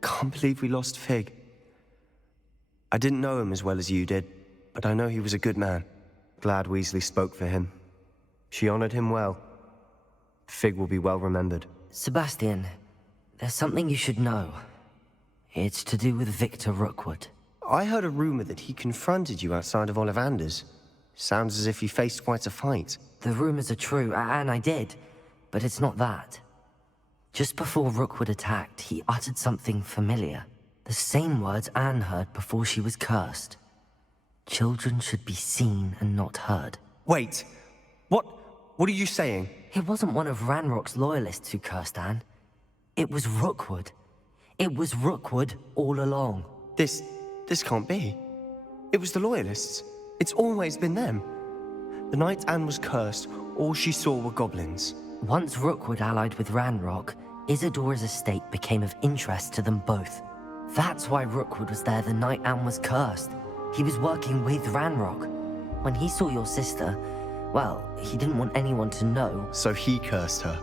Can't believe we lost Fig. I didn't know him as well as you did, but I know he was a good man. Glad Weasley spoke for him. She honored him well. Fig will be well remembered. Sebastian, there's something you should know. It's to do with Victor Rookwood. I heard a rumor that he confronted you outside of Ollivander's. Sounds as if he faced quite a fight. The rumors are true, and I did, but it's not that. Just before Rookwood attacked, he uttered something familiar. The same words Anne heard before she was cursed. Children should be seen and not heard. Wait, what are you saying? It wasn't one of Ranrock's loyalists who cursed Anne. It was Rookwood. It was Rookwood all along. This can't be. It was the loyalists. It's always been them. The night Anne was cursed, all she saw were goblins. Once Rookwood allied with Ranrock, Isadora's estate became of interest to them both. That's why Rookwood was there the night Anne was cursed. He was working with Ranrock. When he saw your sister, well, he didn't want anyone to know. So he cursed her.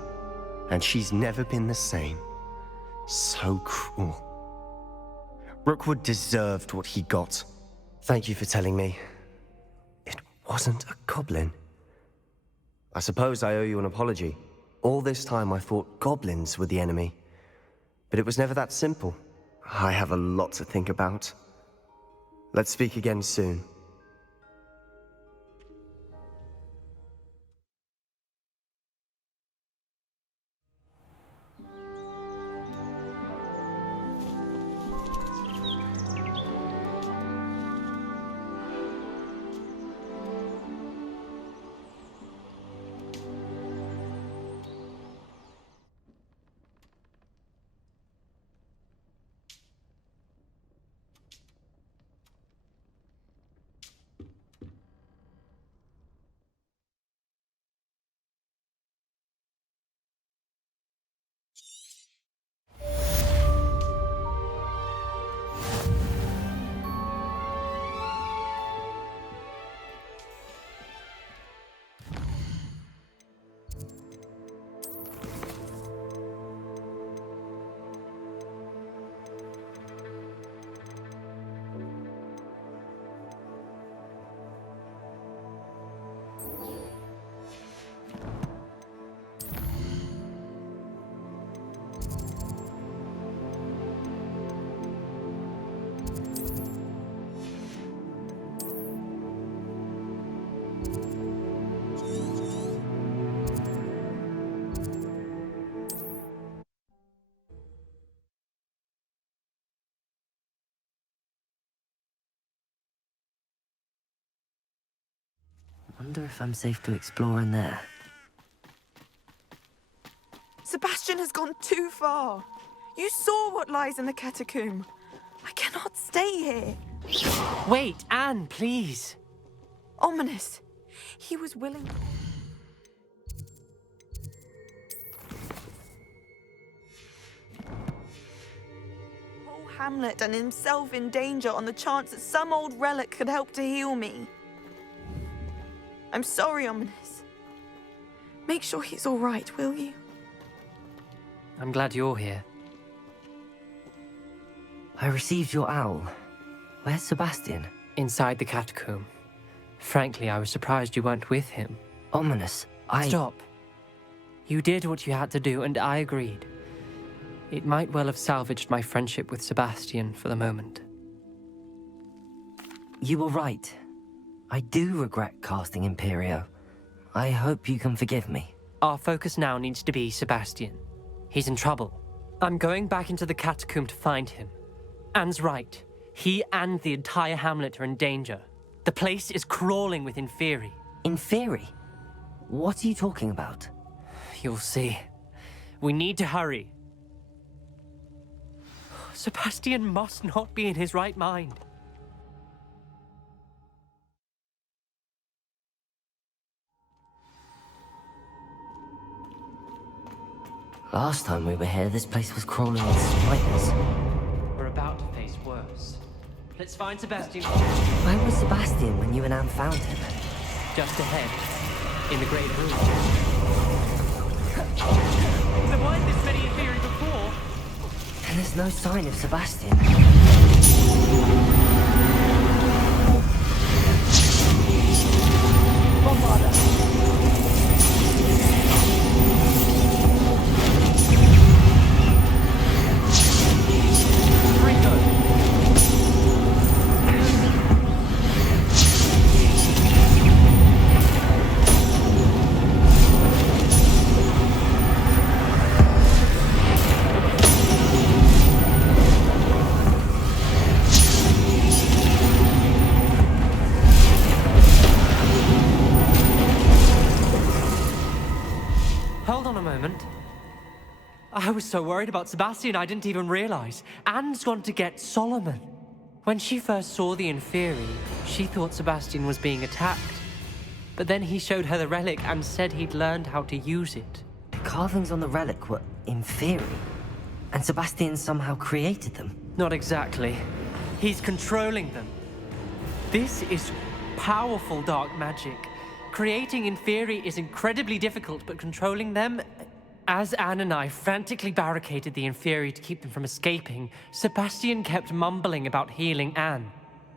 And she's never been the same. So cruel. Rookwood deserved what he got. Thank you for telling me. It wasn't a goblin. I suppose I owe you an apology. All this time I thought goblins were the enemy. But it was never that simple. I have a lot to think about. Let's speak again soon. Wonder if I'm safe to explore in there. Sebastian has gone too far. You saw what lies in the catacomb. I cannot stay here. Wait, Anne, please. Ominous. He was willing. Whole hamlet and himself in danger on the chance that some old relic could help to heal me. I'm sorry, Ominous. Make sure he's all right, will you? I'm glad you're here. I received your owl. Where's Sebastian? Inside the catacomb. Frankly, I was surprised you weren't with him. Ominous, Stop. You did what you had to do, and I agreed. It might well have salvaged my friendship with Sebastian for the moment. You were right. I do regret casting Imperio. I hope you can forgive me. Our focus now needs to be Sebastian. He's in trouble. I'm going back into the catacomb to find him. Anne's right. He and the entire hamlet are in danger. The place is crawling with Inferi. Inferi? What are you talking about? You'll see. We need to hurry. Sebastian must not be in his right mind. Last time we were here, this place was crawling with spiders. We're about to face worse. Let's find Sebastian. Where was Sebastian when you and Anne found him? Just ahead, in the great room. There weren't this many in theory before. And there's no sign of Sebastian. Bombarda! I was so worried about Sebastian, I didn't even realize. Anne's gone to get Solomon. When she first saw the Inferi, she thought Sebastian was being attacked. But then he showed her the relic and said he'd learned how to use it. The carvings on the relic were Inferi, and Sebastian somehow created them. Not exactly. He's controlling them. This is powerful dark magic. Creating Inferi is incredibly difficult, but controlling them... As Anne and I frantically barricaded the Inferi to keep them from escaping, Sebastian kept mumbling about healing Anne.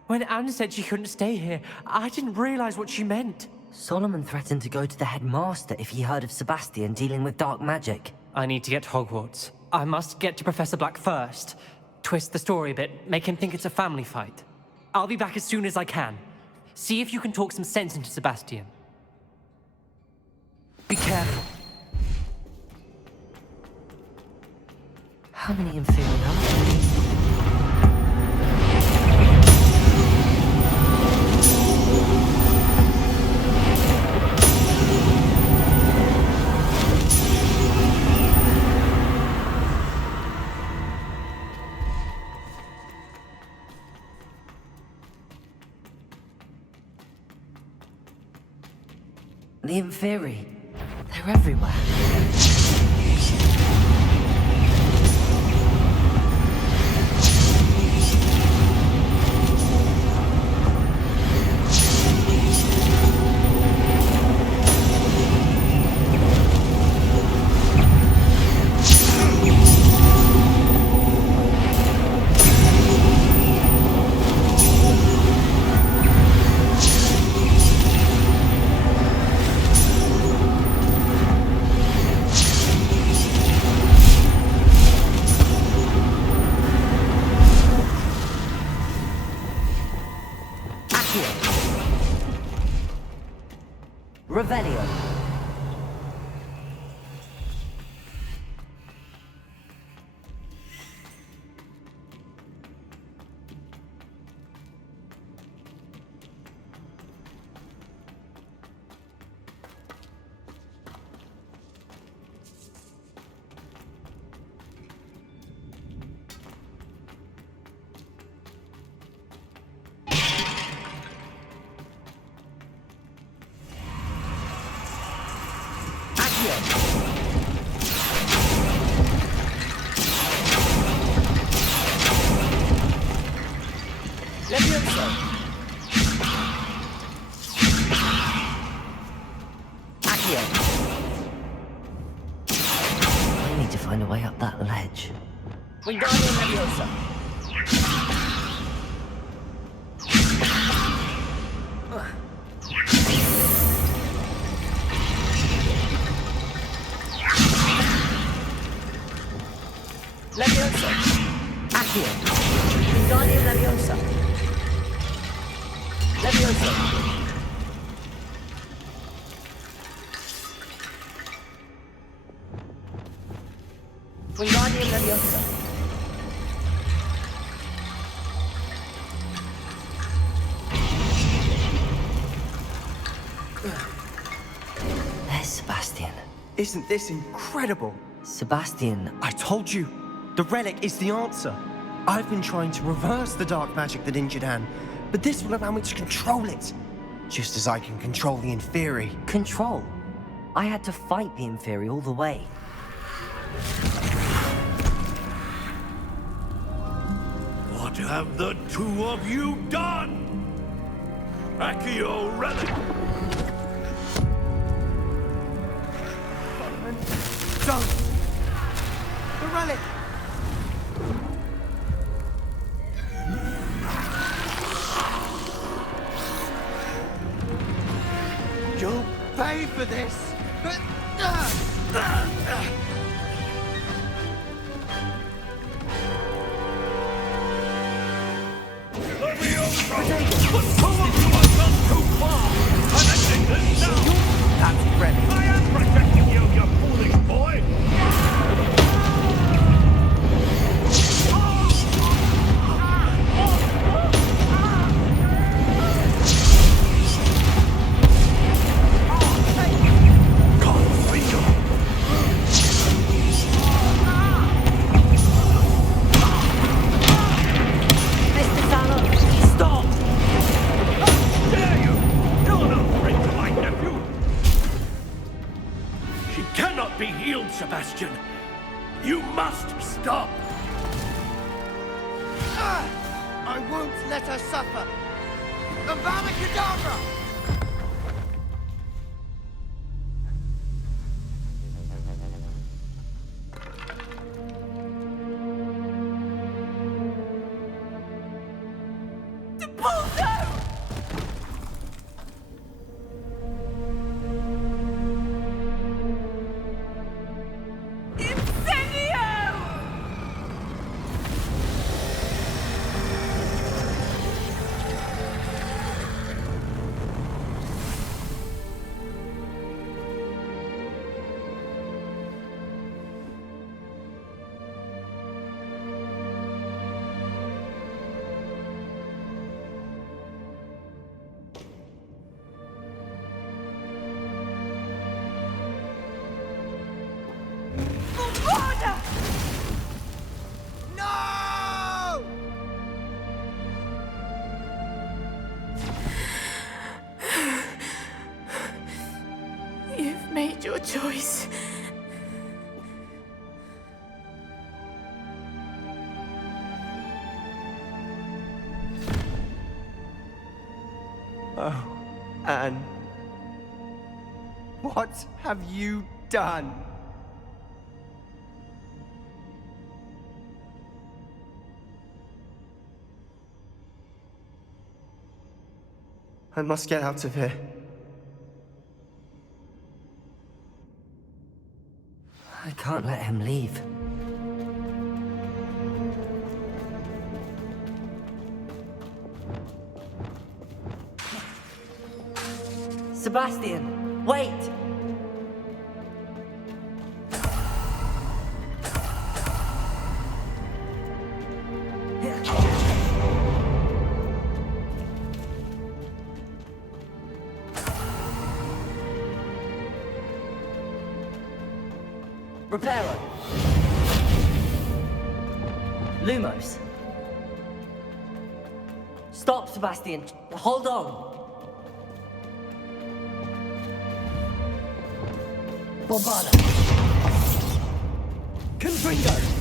When Anne said she couldn't stay here, I didn't realize what she meant. Solomon threatened to go to the headmaster if he heard of Sebastian dealing with dark magic. I need to get to Hogwarts. I must get to Professor Black first. Twist the story a bit, make him think it's a family fight. I'll be back as soon as I can. See if you can talk some sense into Sebastian. Be careful. How many inferior are there? The inferi. They're everywhere. Revelio. I need to find a way up that ledge. Wingardium Leviosa. Leviosa. Accio. Wingardium Leviosa. Leviosa. Wingardium Leviosa. There's Sebastian. Isn't this incredible? Sebastian. I told you. The relic is the answer. I've been trying to reverse the dark magic that injured Anne, but this will allow me to control it. Just as I can control the inferi. Control? I had to fight the inferi all the way. What have the two of you done? Accio relic! Don't! The relic! You'll pay for this! That's ready. I am protecting you, you foolish boy! Be healed, Sebastian. You must stop. I won't let her suffer. Avada Kedavra! choice. Oh, Anne. What have you done? I must get out of here. I can't let him leave. Sebastian, wait! Reparo. Lumos. Stop, Sebastian. Hold on. Bombada. Confringo.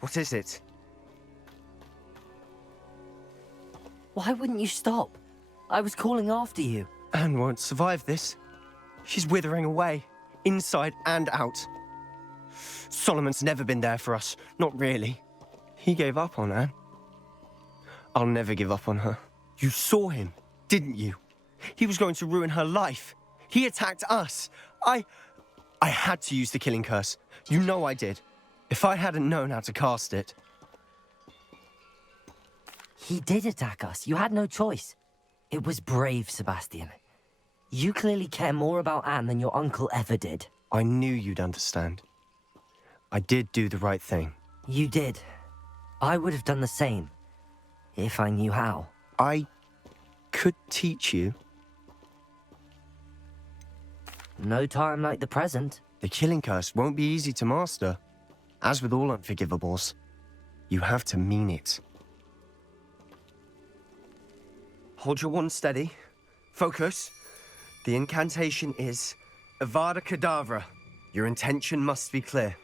What is it? Why wouldn't you stop? I was calling after you. Anne won't survive this. She's withering away, inside and out. Solomon's never been there for us, not really. He gave up on Anne. I'll never give up on her. You saw him, didn't you? He was going to ruin her life. He attacked us. I had to use the killing curse. You know I did. If I hadn't known how to cast it... He did attack us. You had no choice. It was brave, Sebastian. You clearly care more about Anne than your uncle ever did. I knew you'd understand. I did do the right thing. You did. I would have done the same, if I knew how. I could teach you. No time like the present. The killing curse won't be easy to master. As with all unforgivables, you have to mean it. Hold your wand steady. Focus. The incantation is Avada Kedavra. Your intention must be clear.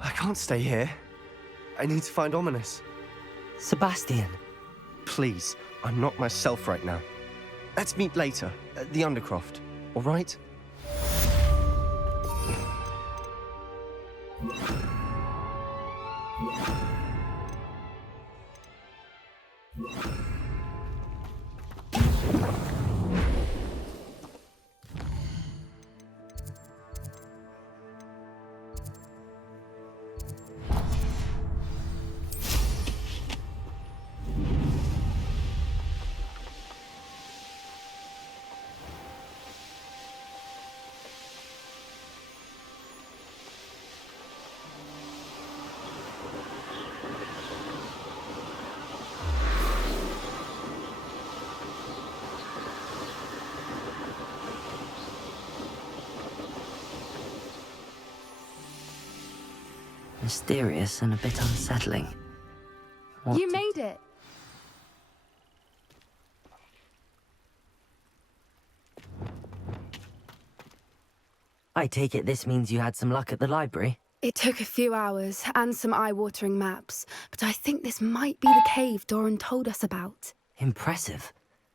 I can't stay here. I need to find Ominous. Sebastian. Please, I'm not myself right now. Let's meet later, at the Undercroft, all right? Mysterious and a bit unsettling. What? You made it. I take it this means you had some luck at the library? It took a few hours and some eye-watering maps, but I think this might be the cave Doran told us about. Impressive.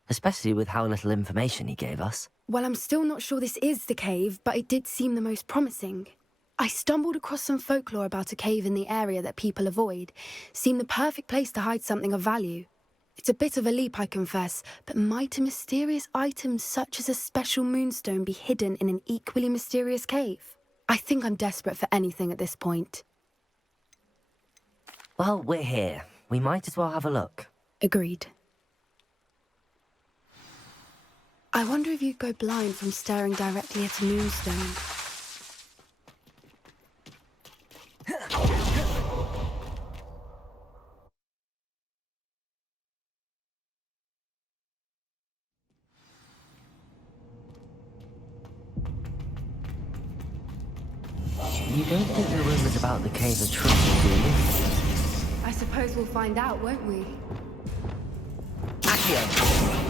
Especially with how little information he gave us. Well, I'm still not sure this is the cave, but it did seem the most promising. I stumbled across some folklore about a cave in the area that people avoid. Seemed the perfect place to hide something of value. It's a bit of a leap, I confess, but might a mysterious item such as a special moonstone be hidden in an equally mysterious cave? I think I'm desperate for anything at this point. Well, we're here. We might as well have a look. Agreed. I wonder if you'd go blind from staring directly at a moonstone. You don't think the rumors about the cave are true, do you? I suppose we'll find out, won't we? Accio!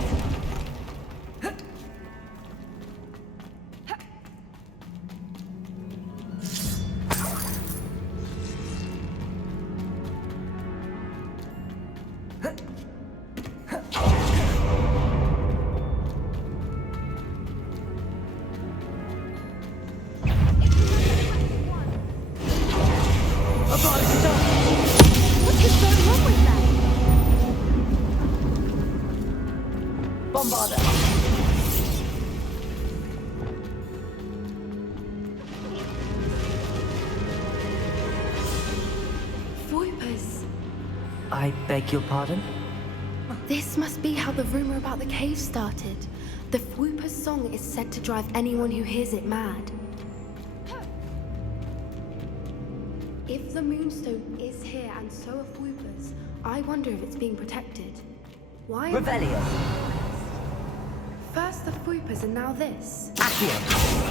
I beg your pardon? This must be how the rumor about the cave started. The Fwooper's song is said to drive anyone who hears it mad. If the moonstone is here and so are Fwoopers, I wonder if it's being protected. Why? Revelio. First the Fwoopers and now this. Accio.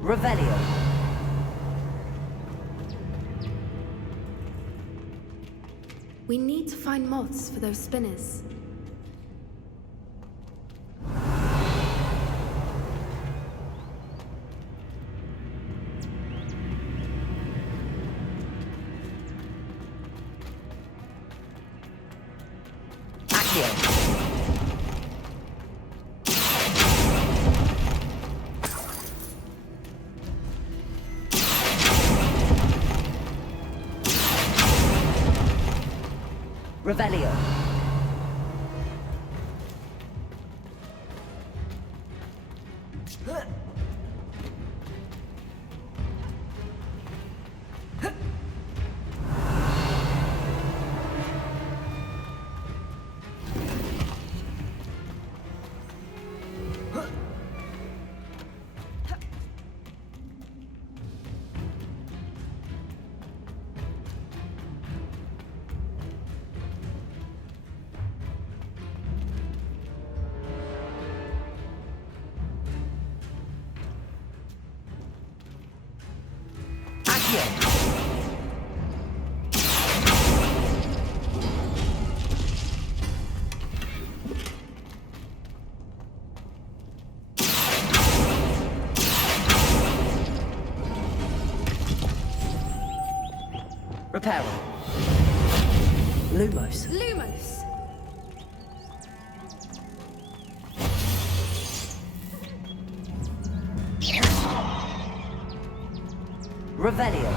Revelio. We need to find moths for those spinners. Revelio. Reparo. Lumos. Lumos! Revelio.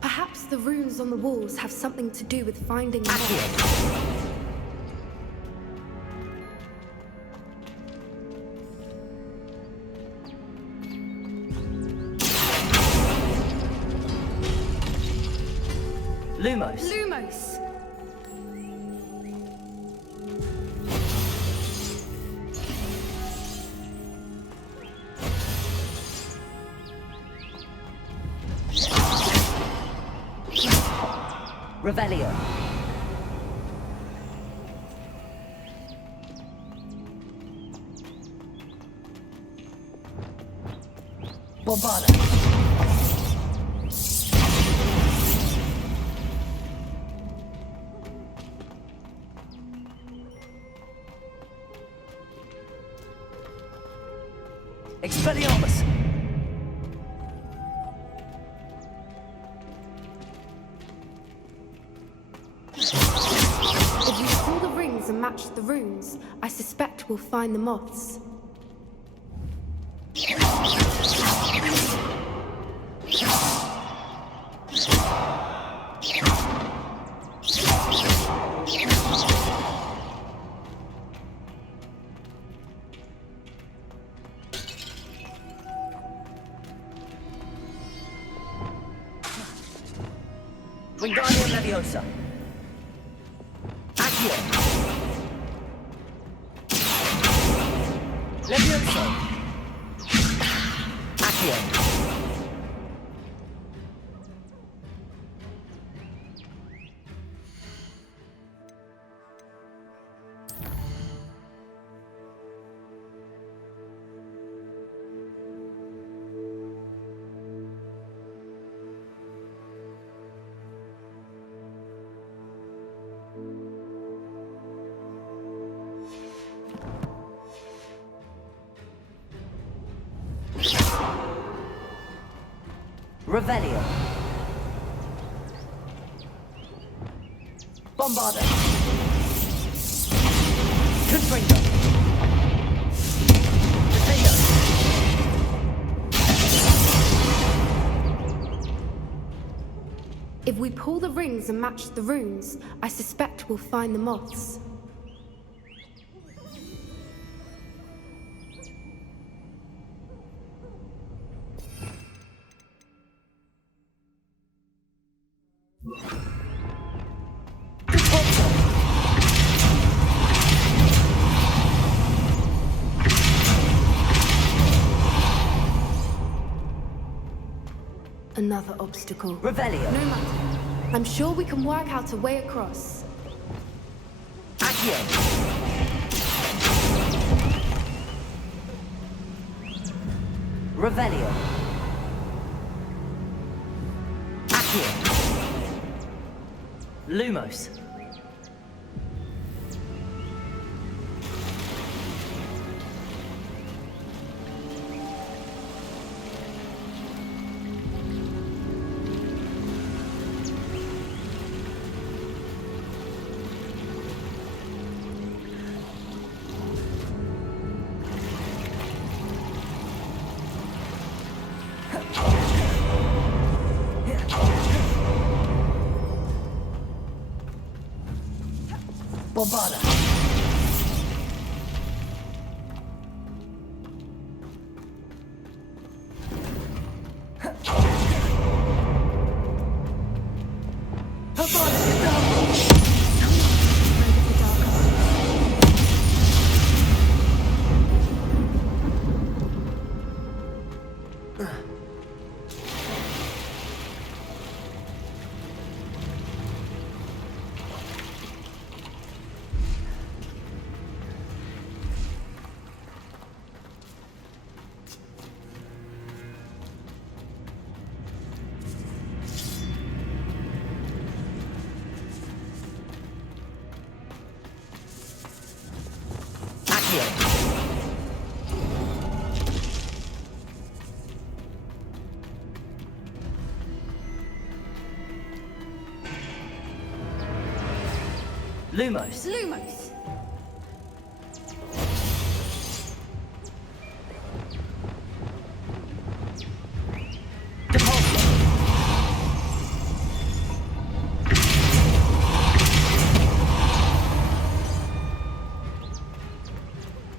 Perhaps the runes on the walls have something to do with finding the moths. Lumos. Lumos! Revelio. Bombarda. Expelliarmus! If you pull the rings and match the runes, I suspect we'll find the moths. Wingardium Leviosa. Accio. Levioso. Accio. Revelio. Bombarda. Confringo. Defendo. If we pull the rings and match the runes, I suspect we'll find the moths. Another obstacle. Revelio. No matter. I'm sure we can work out a way across. Accio. Revelio. Accio. Lumos. Bombarda. Lumos. Lumos.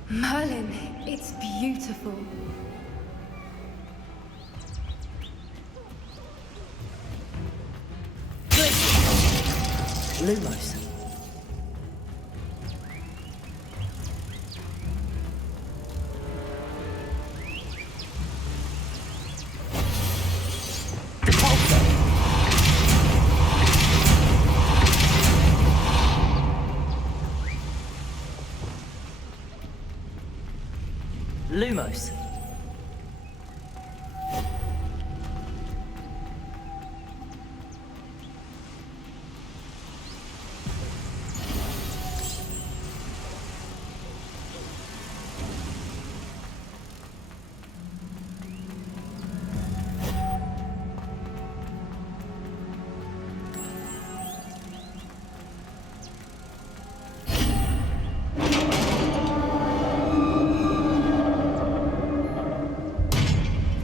Merlin, it's beautiful. Lumos. Lumos.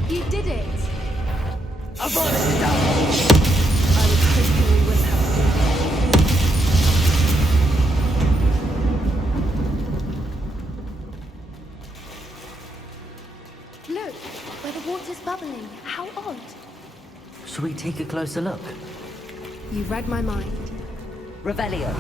You did it! I brought it down! I was hoping we would have to. Look, where the water's bubbling. How odd. Shall we take a closer look? You read my mind. Revelio.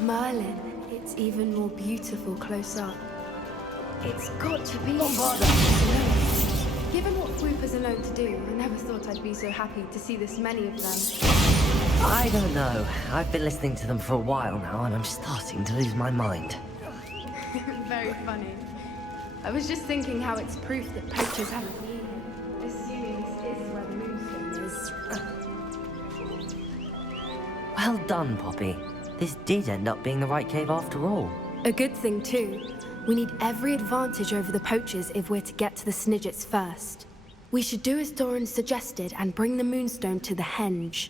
Merlin, it's even more beautiful close up. It's got to be... Given what Swoopers are known to do, I never thought I'd be so happy to see this many of them. I don't know. I've been listening to them for a while now, and I'm starting to lose my mind. Very funny. I was just thinking how it's proof that poachers haven't been here, assuming this is where the moonstone is. Well done, Poppy. This did end up being the right cave after all. A good thing, too. We need every advantage over the poachers if we're to get to the Snidgets first. We should do as Doran suggested and bring the moonstone to the henge.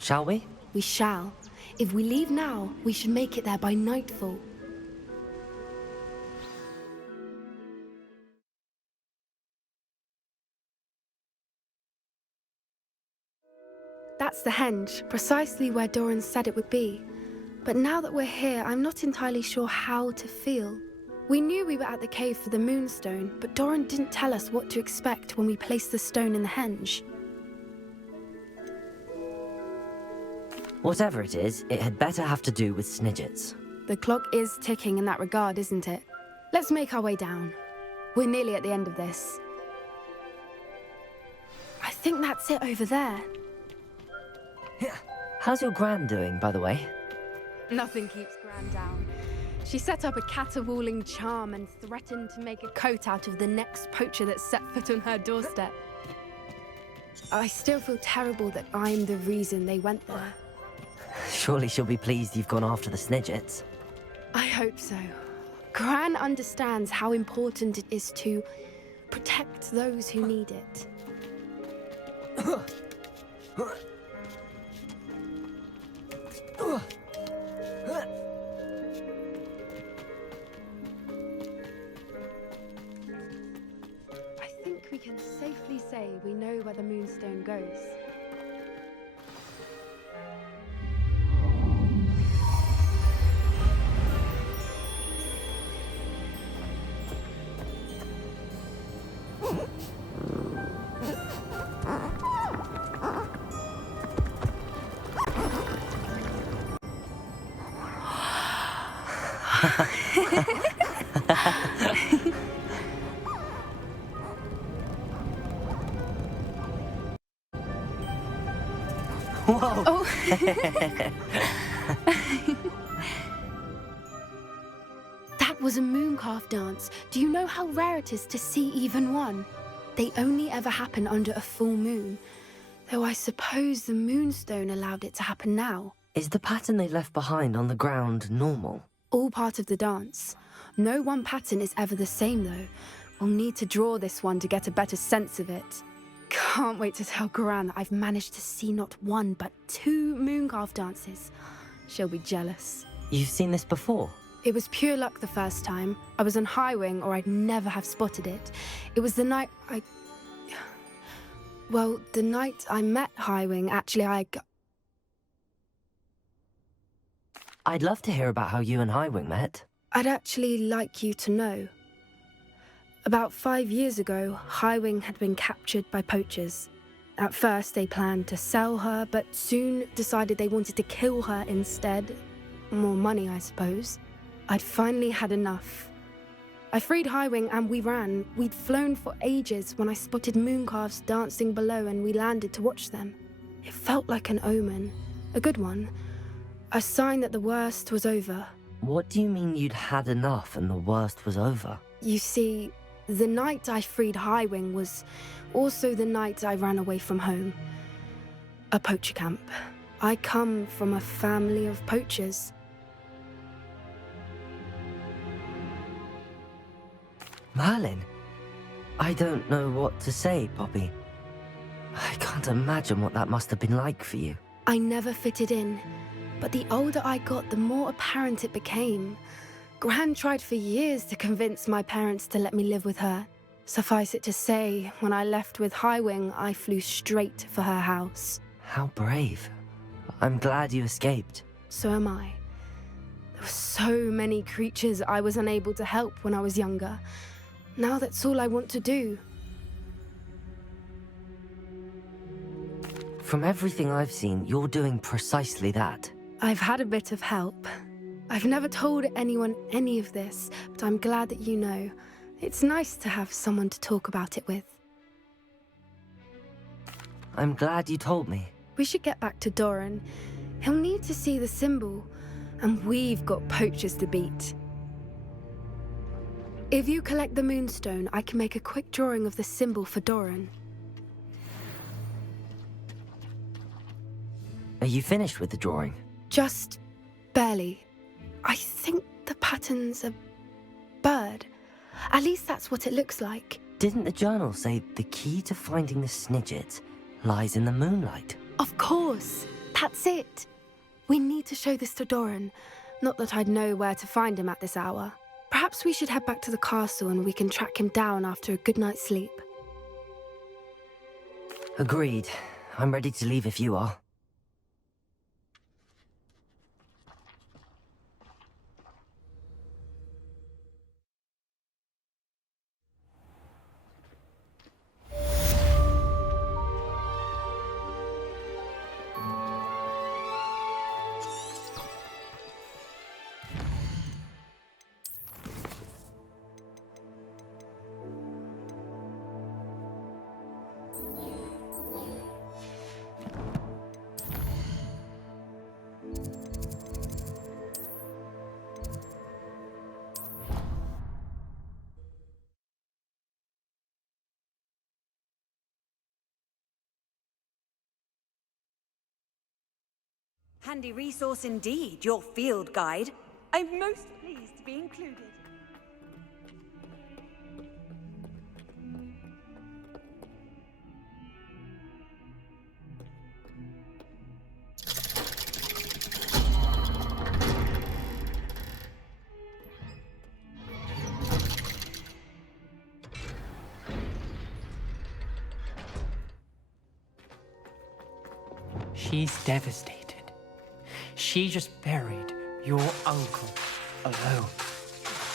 Shall we? We shall. If we leave now, we should make it there by nightfall. That's the henge, precisely where Doran said it would be. But now that we're here, I'm not entirely sure how to feel. We knew we were at the cave for the moonstone, but Doran didn't tell us what to expect when we placed the stone in the henge. Whatever it is, it had better have to do with Snidgets. The clock is ticking in that regard, isn't it? Let's make our way down. We're nearly at the end of this. I think that's it over there. How's your Gran doing, by the way? Nothing keeps Gran down. She set up a caterwauling charm and threatened to make a coat out of the next poacher that set foot on her doorstep. I still feel terrible that I'm the reason they went there. Surely she'll be pleased you've gone after the Snidgets. I hope so. Gran understands how important it is to protect those who need it. I think we can safely say we know where the moonstone goes. Whoa! Oh. That was a mooncalf dance. Do you know how rare it is to see even one? They only ever happen under a full moon. Though I suppose the moonstone allowed it to happen now. Is the pattern they left behind on the ground normal? All part of the dance. No one pattern is ever the same, though. We'll need to draw this one to get a better sense of it. Can't wait to tell Gran that I've managed to see not one, but 2 mooncalf dances. She'll be jealous. You've seen this before? It was pure luck the first time. I was on Highwing, or I'd never have spotted it. It was the night Well, the night I met Highwing, actually, I'd love to hear about how you and Highwing met. I'd actually like you to know. About 5 years ago, Highwing had been captured by poachers. At first, they planned to sell her, but soon decided they wanted to kill her instead. More money, I suppose. I'd finally had enough. I freed Highwing and we ran. We'd flown for ages when I spotted mooncalves dancing below and we landed to watch them. It felt like an omen. A good one. A sign that the worst was over. What do you mean you'd had enough and the worst was over? You see, the night I freed Highwing was also the night I ran away from home. A poacher camp. I come from a family of poachers. Merlin? I don't know what to say, Poppy. I can't imagine what that must have been like for you. I never fitted in, but the older I got, the more apparent it became. Gran tried for years to convince my parents to let me live with her. Suffice it to say, when I left with Highwing, I flew straight for her house. How brave. I'm glad you escaped. So am I. There were so many creatures I was unable to help when I was younger. Now that's all I want to do. From everything I've seen, you're doing precisely that. I've had a bit of help. I've never told anyone any of this, but I'm glad that you know. It's nice to have someone to talk about it with. I'm glad you told me. We should get back to Doran. He'll need to see the symbol, and we've got poachers to beat. If you collect the moonstone, I can make a quick drawing of the symbol for Doran. Are you finished with the drawing? Just barely. I think the pattern's a bird. At least that's what it looks like. Didn't the journal say the key to finding the Snidget lies in the moonlight? Of course. That's it. We need to show this to Doran. Not that I'd know where to find him at this hour. Perhaps we should head back to the castle and we can track him down after a good night's sleep. Agreed. I'm ready to leave if you are. Handy resource indeed, your field guide. I'm most pleased to be included. She's devastated. She just buried your uncle alone.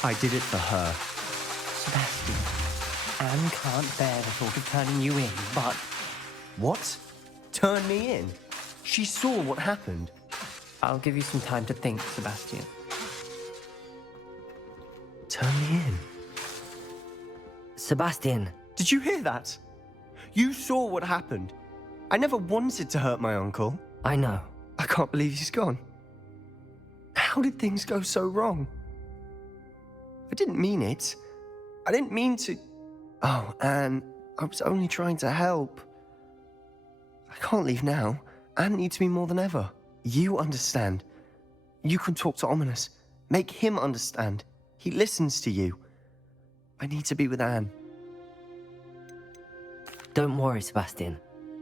I did it for her. Sebastian, Anne can't bear the thought of turning you in, but... What? Turn me in? She saw what happened. I'll give you some time to think, Sebastian. Turn me in? Sebastian. Did you hear that? You saw what happened. I never wanted to hurt my uncle. I know. I can't believe he's gone. How did things go so wrong? I didn't mean it. I didn't mean to... Oh, Anne, I was only trying to help. I can't leave now. Anne needs me more than ever. You understand. You can talk to Ominous. Make him understand. He listens to you. I need to be with Anne. Don't worry, Sebastian.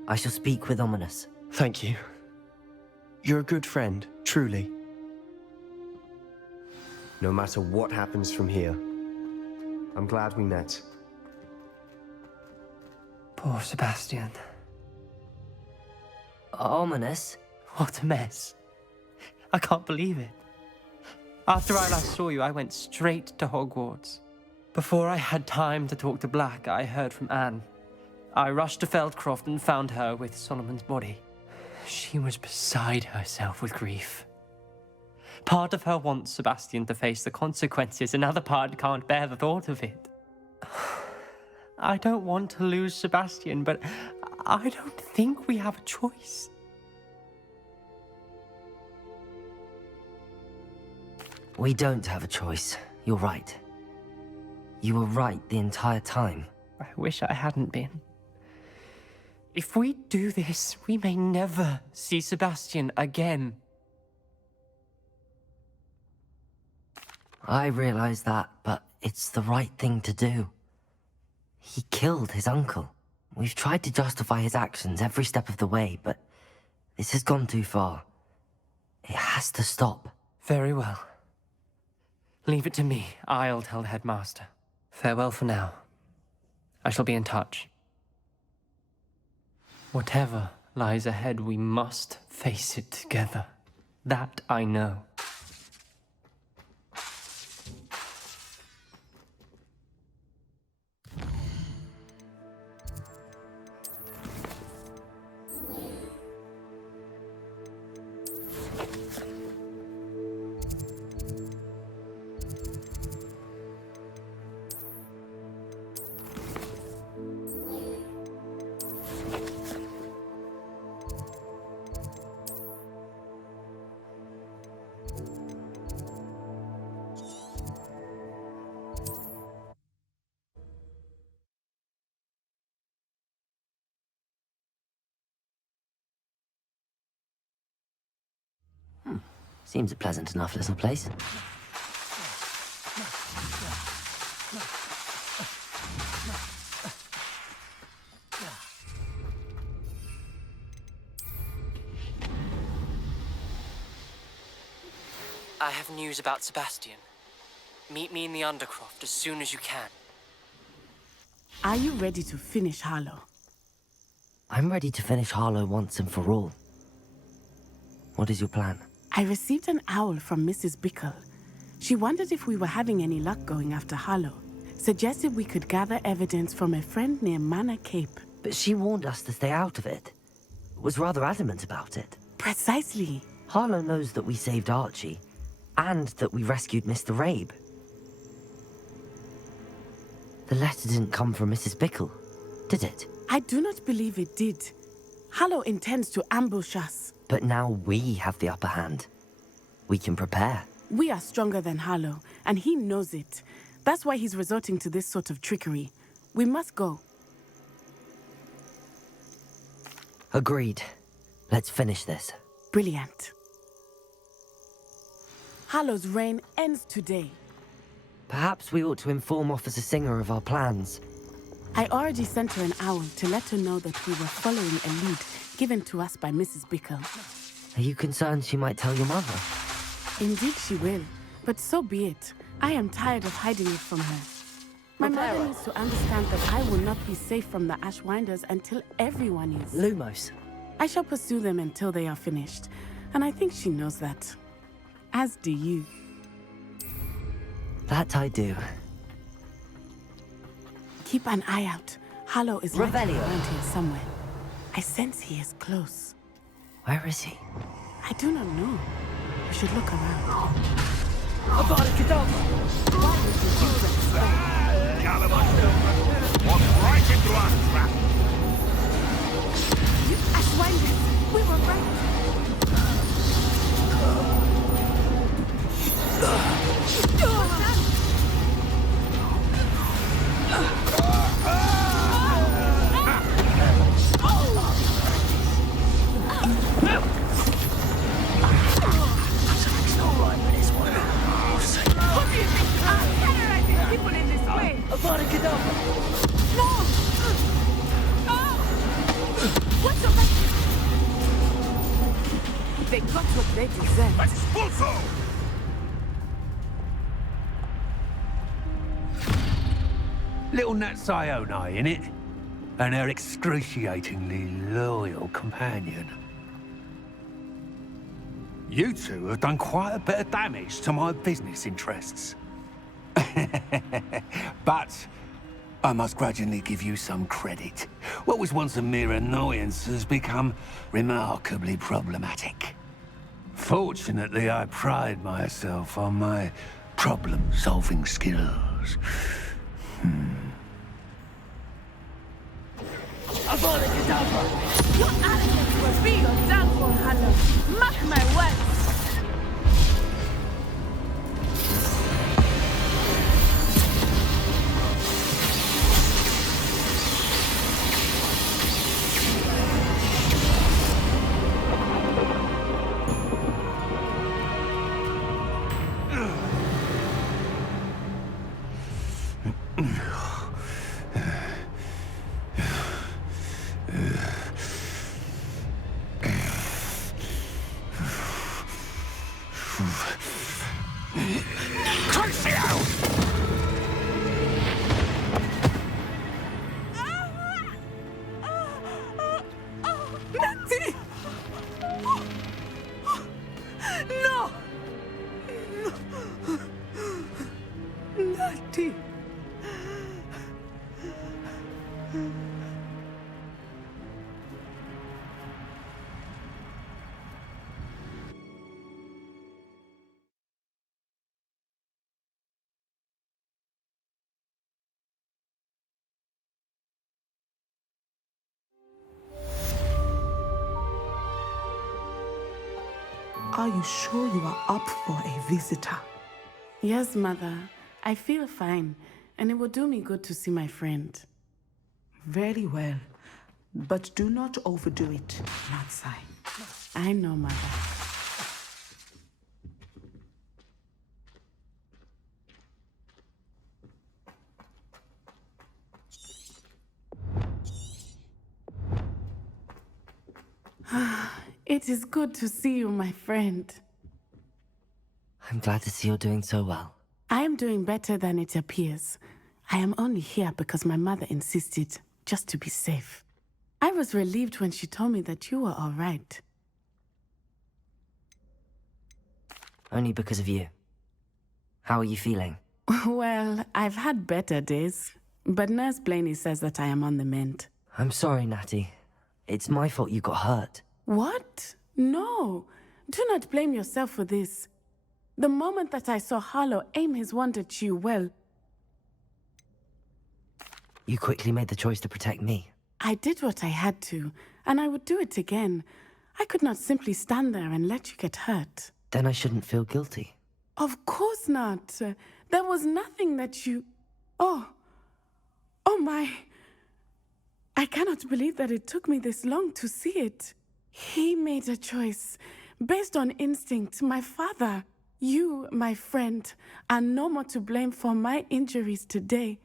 I shall speak with Ominous. Thank you. You're a good friend, truly. No matter what happens from here, I'm glad we met. Poor Sebastian. Ominous? What a mess. I can't believe it. After I last saw you, I went straight to Hogwarts. Before I had time to talk to Black, I heard from Anne. I rushed to Feldcroft and found her with Solomon's body. She was beside herself with grief. Part of her wants Sebastian to face the consequences, another part can't bear the thought of it. I don't want to lose Sebastian, but I don't think we have a choice. We don't have a choice. You're right. You were right the entire time. I wish I hadn't been. If we do this, we may never see Sebastian again. I realize that, but it's the right thing to do. He killed his uncle. We've tried to justify his actions every step of the way, but this has gone too far. It has to stop. Very well. Leave it to me. I'll tell the headmaster. Farewell for now. I shall be in touch. Whatever lies ahead, we must face it together. That I know. Seems a pleasant enough little place. I have news about Sebastian. Meet me in the Undercroft as soon as you can. Are you ready to finish Harlow? I'm ready to finish Harlow once and for all. What is your plan? I received an owl from Mrs. Bickle. She wondered if we were having any luck going after Harlow. Suggested we could gather evidence from a friend near Manor Cape. But she warned us to stay out of it. Was rather adamant about it. Precisely. Harlow knows that we saved Archie, and that we rescued Mr. Rabe. The letter didn't come from Mrs. Bickle, did it? I do not believe it did. Harlow intends to ambush us. But now we have the upper hand. We can prepare. We are stronger than Harlow, and he knows it. That's why he's resorting to this sort of trickery. We must go. Agreed. Let's finish this. Brilliant. Harlow's reign ends today. Perhaps we ought to inform Officer Singer of our plans. I already sent her an owl to let her know that we were following a lead given to us by Mrs. Bickle. Are you concerned she might tell your mother? Indeed she will, but so be it. I am tired of hiding it from her. My mother needs to understand that I will not be safe from the Ashwinders until everyone is. Lumos. I shall pursue them until they are finished, and I think she knows that. As do you. That I do. Keep an eye out. Harlow is likely Revelio. around here somewhere. I sense he is close. Where is he? I do not know. We should look around. Avada Kedavra! Why would you do that? Walk right into our trap! You Ashwinders! We were right! Avada Kedavra! No! What's your back? They got what they deserve. Expulso! Little Nat Sione, innit? And her excruciatingly loyal companion. You two have done quite a bit of damage to my business interests. But I must grudgingly give you some credit. What was once a mere annoyance has become remarkably problematic. Fortunately, I pride myself on my problem-solving skills. Avada Kedavra! Your arrogance will be your downfall, Harlow. Mark my words. Crucio! Natty! No! Natty! Are you sure you are up for a visitor? Yes, Mother. I feel fine, and it will do me good to see my friend. Very well. But do not overdo it, Natsai. I know, Mother. It is good to see you, my friend. I'm glad to see you're doing so well. I am doing better than it appears. I am only here because my mother insisted, just to be safe. I was relieved when she told me that you were all right. Only because of you. How are you feeling? Well, I've had better days, but Nurse Blaney says that I am on the mend. I'm sorry, Natty. It's my fault you got hurt. What? No. Do not blame yourself for this. The moment that I saw Harlow aim his wand at you, well... You quickly made the choice to protect me. I did what I had to, and I would do it again. I could not simply stand there and let you get hurt. Then I shouldn't feel guilty. Of course not. There was nothing that you... Oh my... I cannot believe that it took me this long to see it. He made a choice, based on instinct. My father, you, my friend, are no more to blame for my injuries today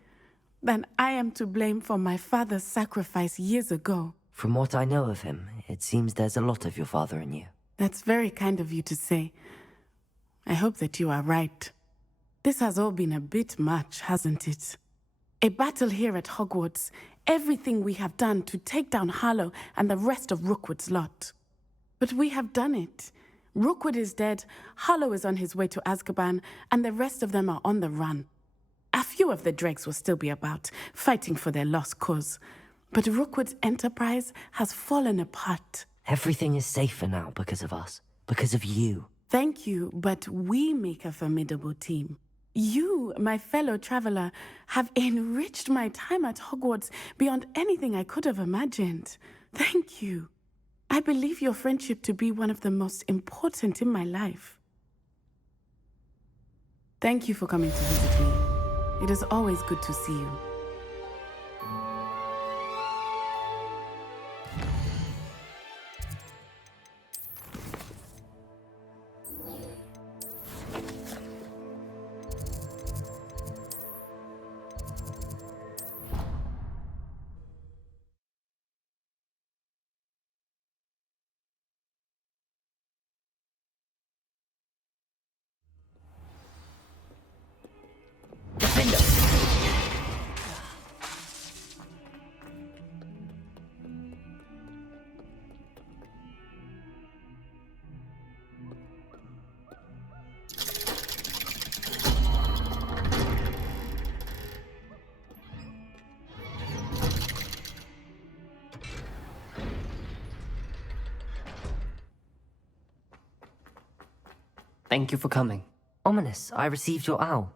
than I am to blame for my father's sacrifice years ago. From what I know of him, it seems there's a lot of your father in you. That's very kind of you to say. I hope that you are right. This has all been a bit much, hasn't it? A battle here at Hogwarts, everything we have done to take down Harlow and the rest of Rookwood's lot. But we have done it. Rookwood is dead, Harlow is on his way to Azkaban, and the rest of them are on the run. A few of the dregs will still be about, fighting for their lost cause. But Rookwood's enterprise has fallen apart. Everything is safer now because of us. Because of you. Thank you, but we make a formidable team. You, my fellow traveler, have enriched my time at Hogwarts beyond anything I could have imagined. Thank you. I believe your friendship to be one of the most important in my life. Thank you for coming to visit me. It is always good to see you. Thank you for coming. Ominous, I received your owl.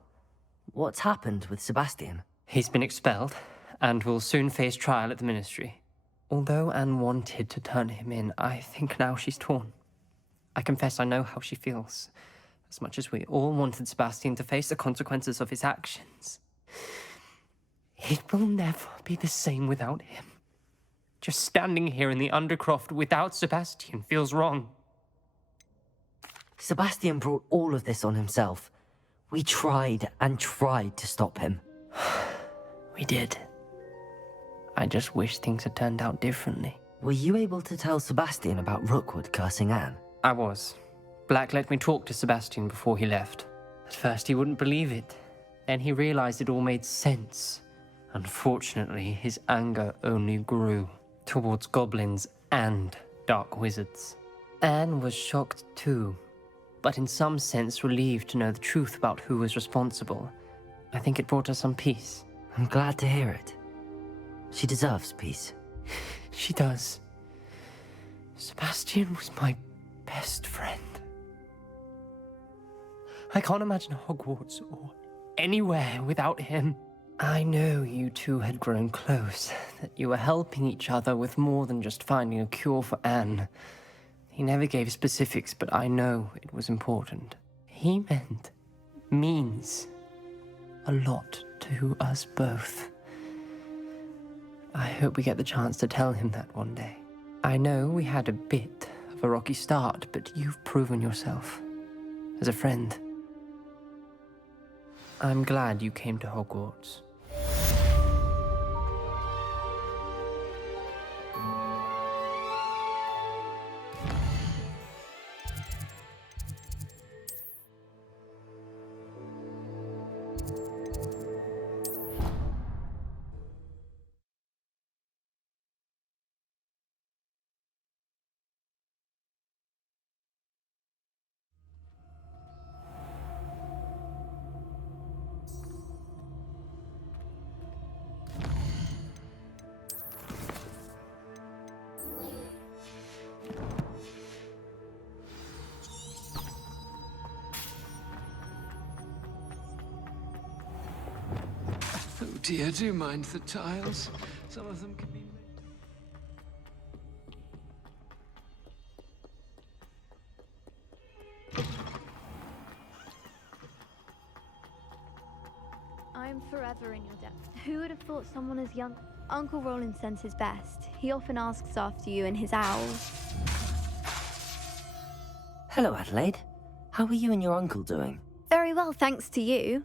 What's happened with Sebastian? He's been expelled, and will soon face trial at the Ministry. Although Anne wanted to turn him in, I think now she's torn. I confess I know how she feels. As much as we all wanted Sebastian to face the consequences of his actions. It will never be the same without him. Just standing here in the Undercroft without Sebastian feels wrong. Sebastian brought all of this on himself. We tried and tried to stop him. We did. I just wish things had turned out differently. Were you able to tell Sebastian about Rookwood cursing Anne? I was. Black let me talk to Sebastian before he left. At first he wouldn't believe it. Then he realized it all made sense. Unfortunately, his anger only grew towards goblins and dark wizards. Anne was shocked too, but in some sense relieved to know the truth about who was responsible. I think it brought her some peace. I'm glad to hear it. She deserves peace. She does. Sebastian was my best friend. I can't imagine Hogwarts or anywhere without him. I know you two had grown close, that you were helping each other with more than just finding a cure for Anne. He never gave specifics, but I know it was important. He means a lot to us both. I hope we get the chance to tell him that one day. I know we had a bit of a rocky start, but you've proven yourself as a friend. I'm glad you came to Hogwarts. Oh dear, do mind the tiles. Some of them can be... I'm forever in your debt. Who would have thought someone as young... Uncle Roland sends his best. He often asks after you and his owls. Hello, Adelaide. How are you and your uncle doing? Very well, thanks to you.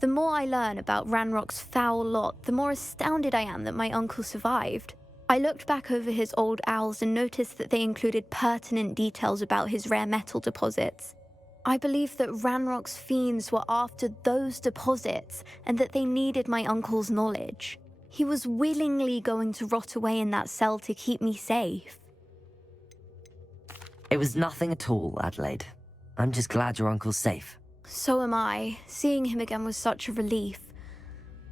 The more I learn about Ranrock's foul lot, the more astounded I am that my uncle survived. I looked back over his old owls and noticed that they included pertinent details about his rare metal deposits. I believe that Ranrock's fiends were after those deposits and that they needed my uncle's knowledge. He was willingly going to rot away in that cell to keep me safe. It was nothing at all, Adelaide. I'm just glad your uncle's safe. So am I. Seeing him again was such a relief.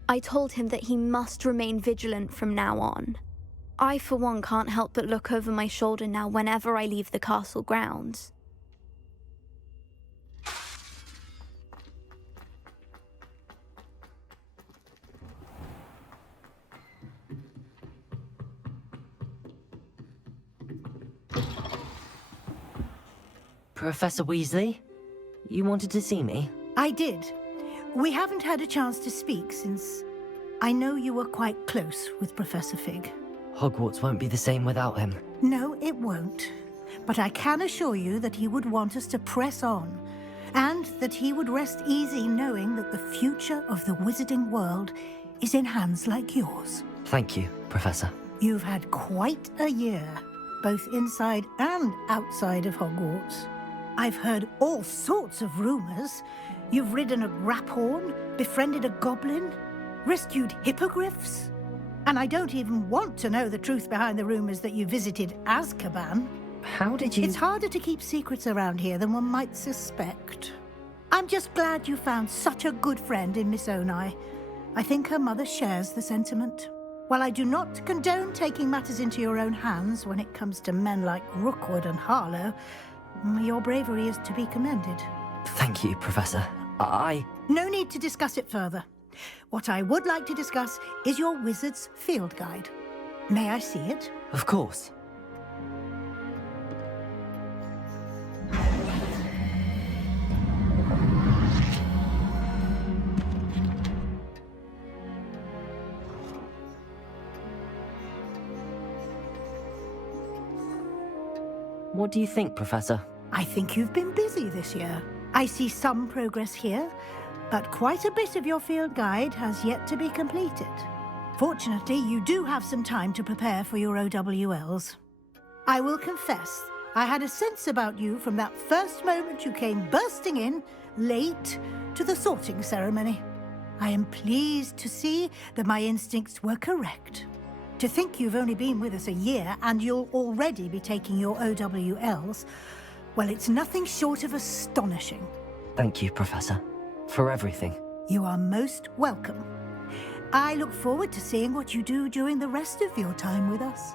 I told him that he must remain vigilant from now on. I, for one, can't help but look over my shoulder now whenever I leave the castle grounds. Professor Weasley? You wanted to see me? I did. We haven't had a chance to speak since I know you were quite close with Professor Fig. Hogwarts won't be the same without him. No, it won't. But I can assure you that he would want us to press on, and that he would rest easy knowing that the future of the wizarding world is in hands like yours. Thank you, Professor. You've had quite a year, both inside and outside of Hogwarts. I've heard all sorts of rumors. You've ridden a graphorn, befriended a goblin, rescued hippogriffs. And I don't even want to know the truth behind the rumors that you visited Azkaban. How did you... It's harder to keep secrets around here than one might suspect. I'm just glad you found such a good friend in Miss Onai. I think her mother shares the sentiment. While I do not condone taking matters into your own hands when it comes to men like Rookwood and Harlow, your bravery is to be commended. Thank you, Professor. No need to discuss it further. What I would like to discuss is your wizard's field guide. May I see it? Of course. What do you think, Professor? I think you've been busy this year. I see some progress here, but quite a bit of your field guide has yet to be completed. Fortunately, you do have some time to prepare for your OWLs. I will confess I had a sense about you from that first moment you came bursting in, late, to the sorting ceremony. I am pleased to see that my instincts were correct. To think you've only been with us a year and you'll already be taking your OWLs, well, it's nothing short of astonishing. Thank you, Professor, for everything. You are most welcome. I look forward to seeing what you do during the rest of your time with us.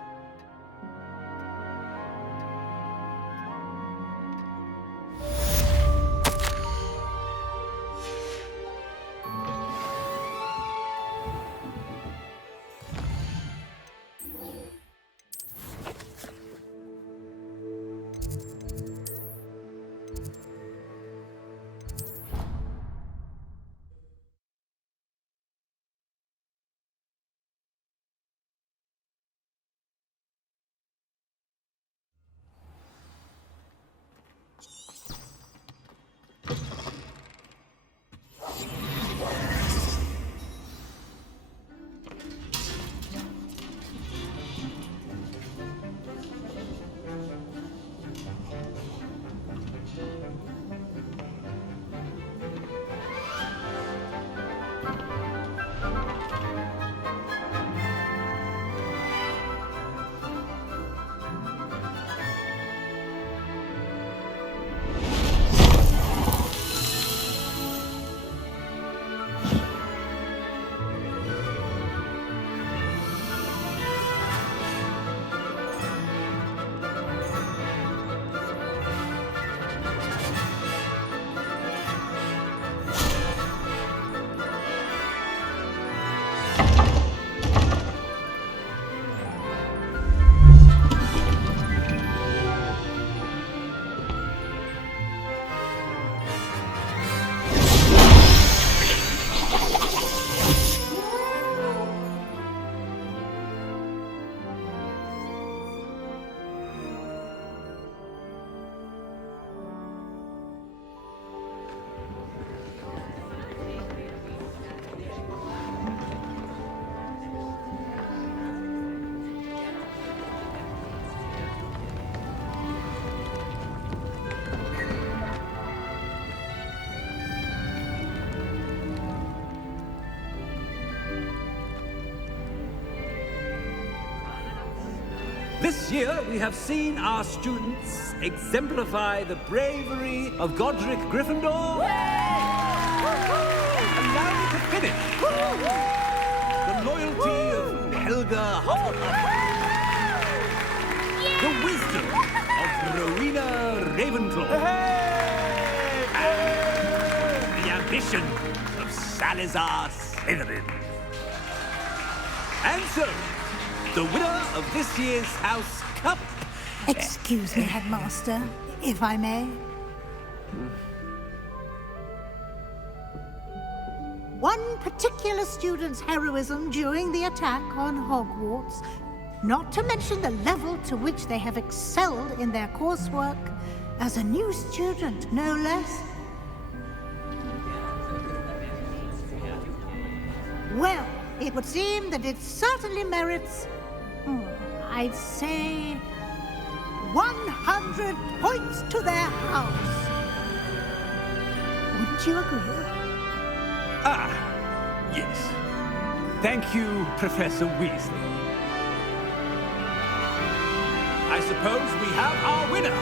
This year, we have seen our students exemplify the bravery of Godric Gryffindor. Allow me to finish. The loyalty of Helga Hufflepuff. The wisdom of Rowena Ravenclaw. And the ambition of Salazar Slytherin. And so, the winner of this year's House Cup... Excuse me, Headmaster, if I may. One particular student's heroism during the attack on Hogwarts, not to mention the level to which they have excelled in their coursework, as a new student, no less. Well, it would seem that it certainly merits... I'd say 100 points to their house. Would you agree? Ah, yes. Thank you, Professor Weasley. I suppose we have our winner.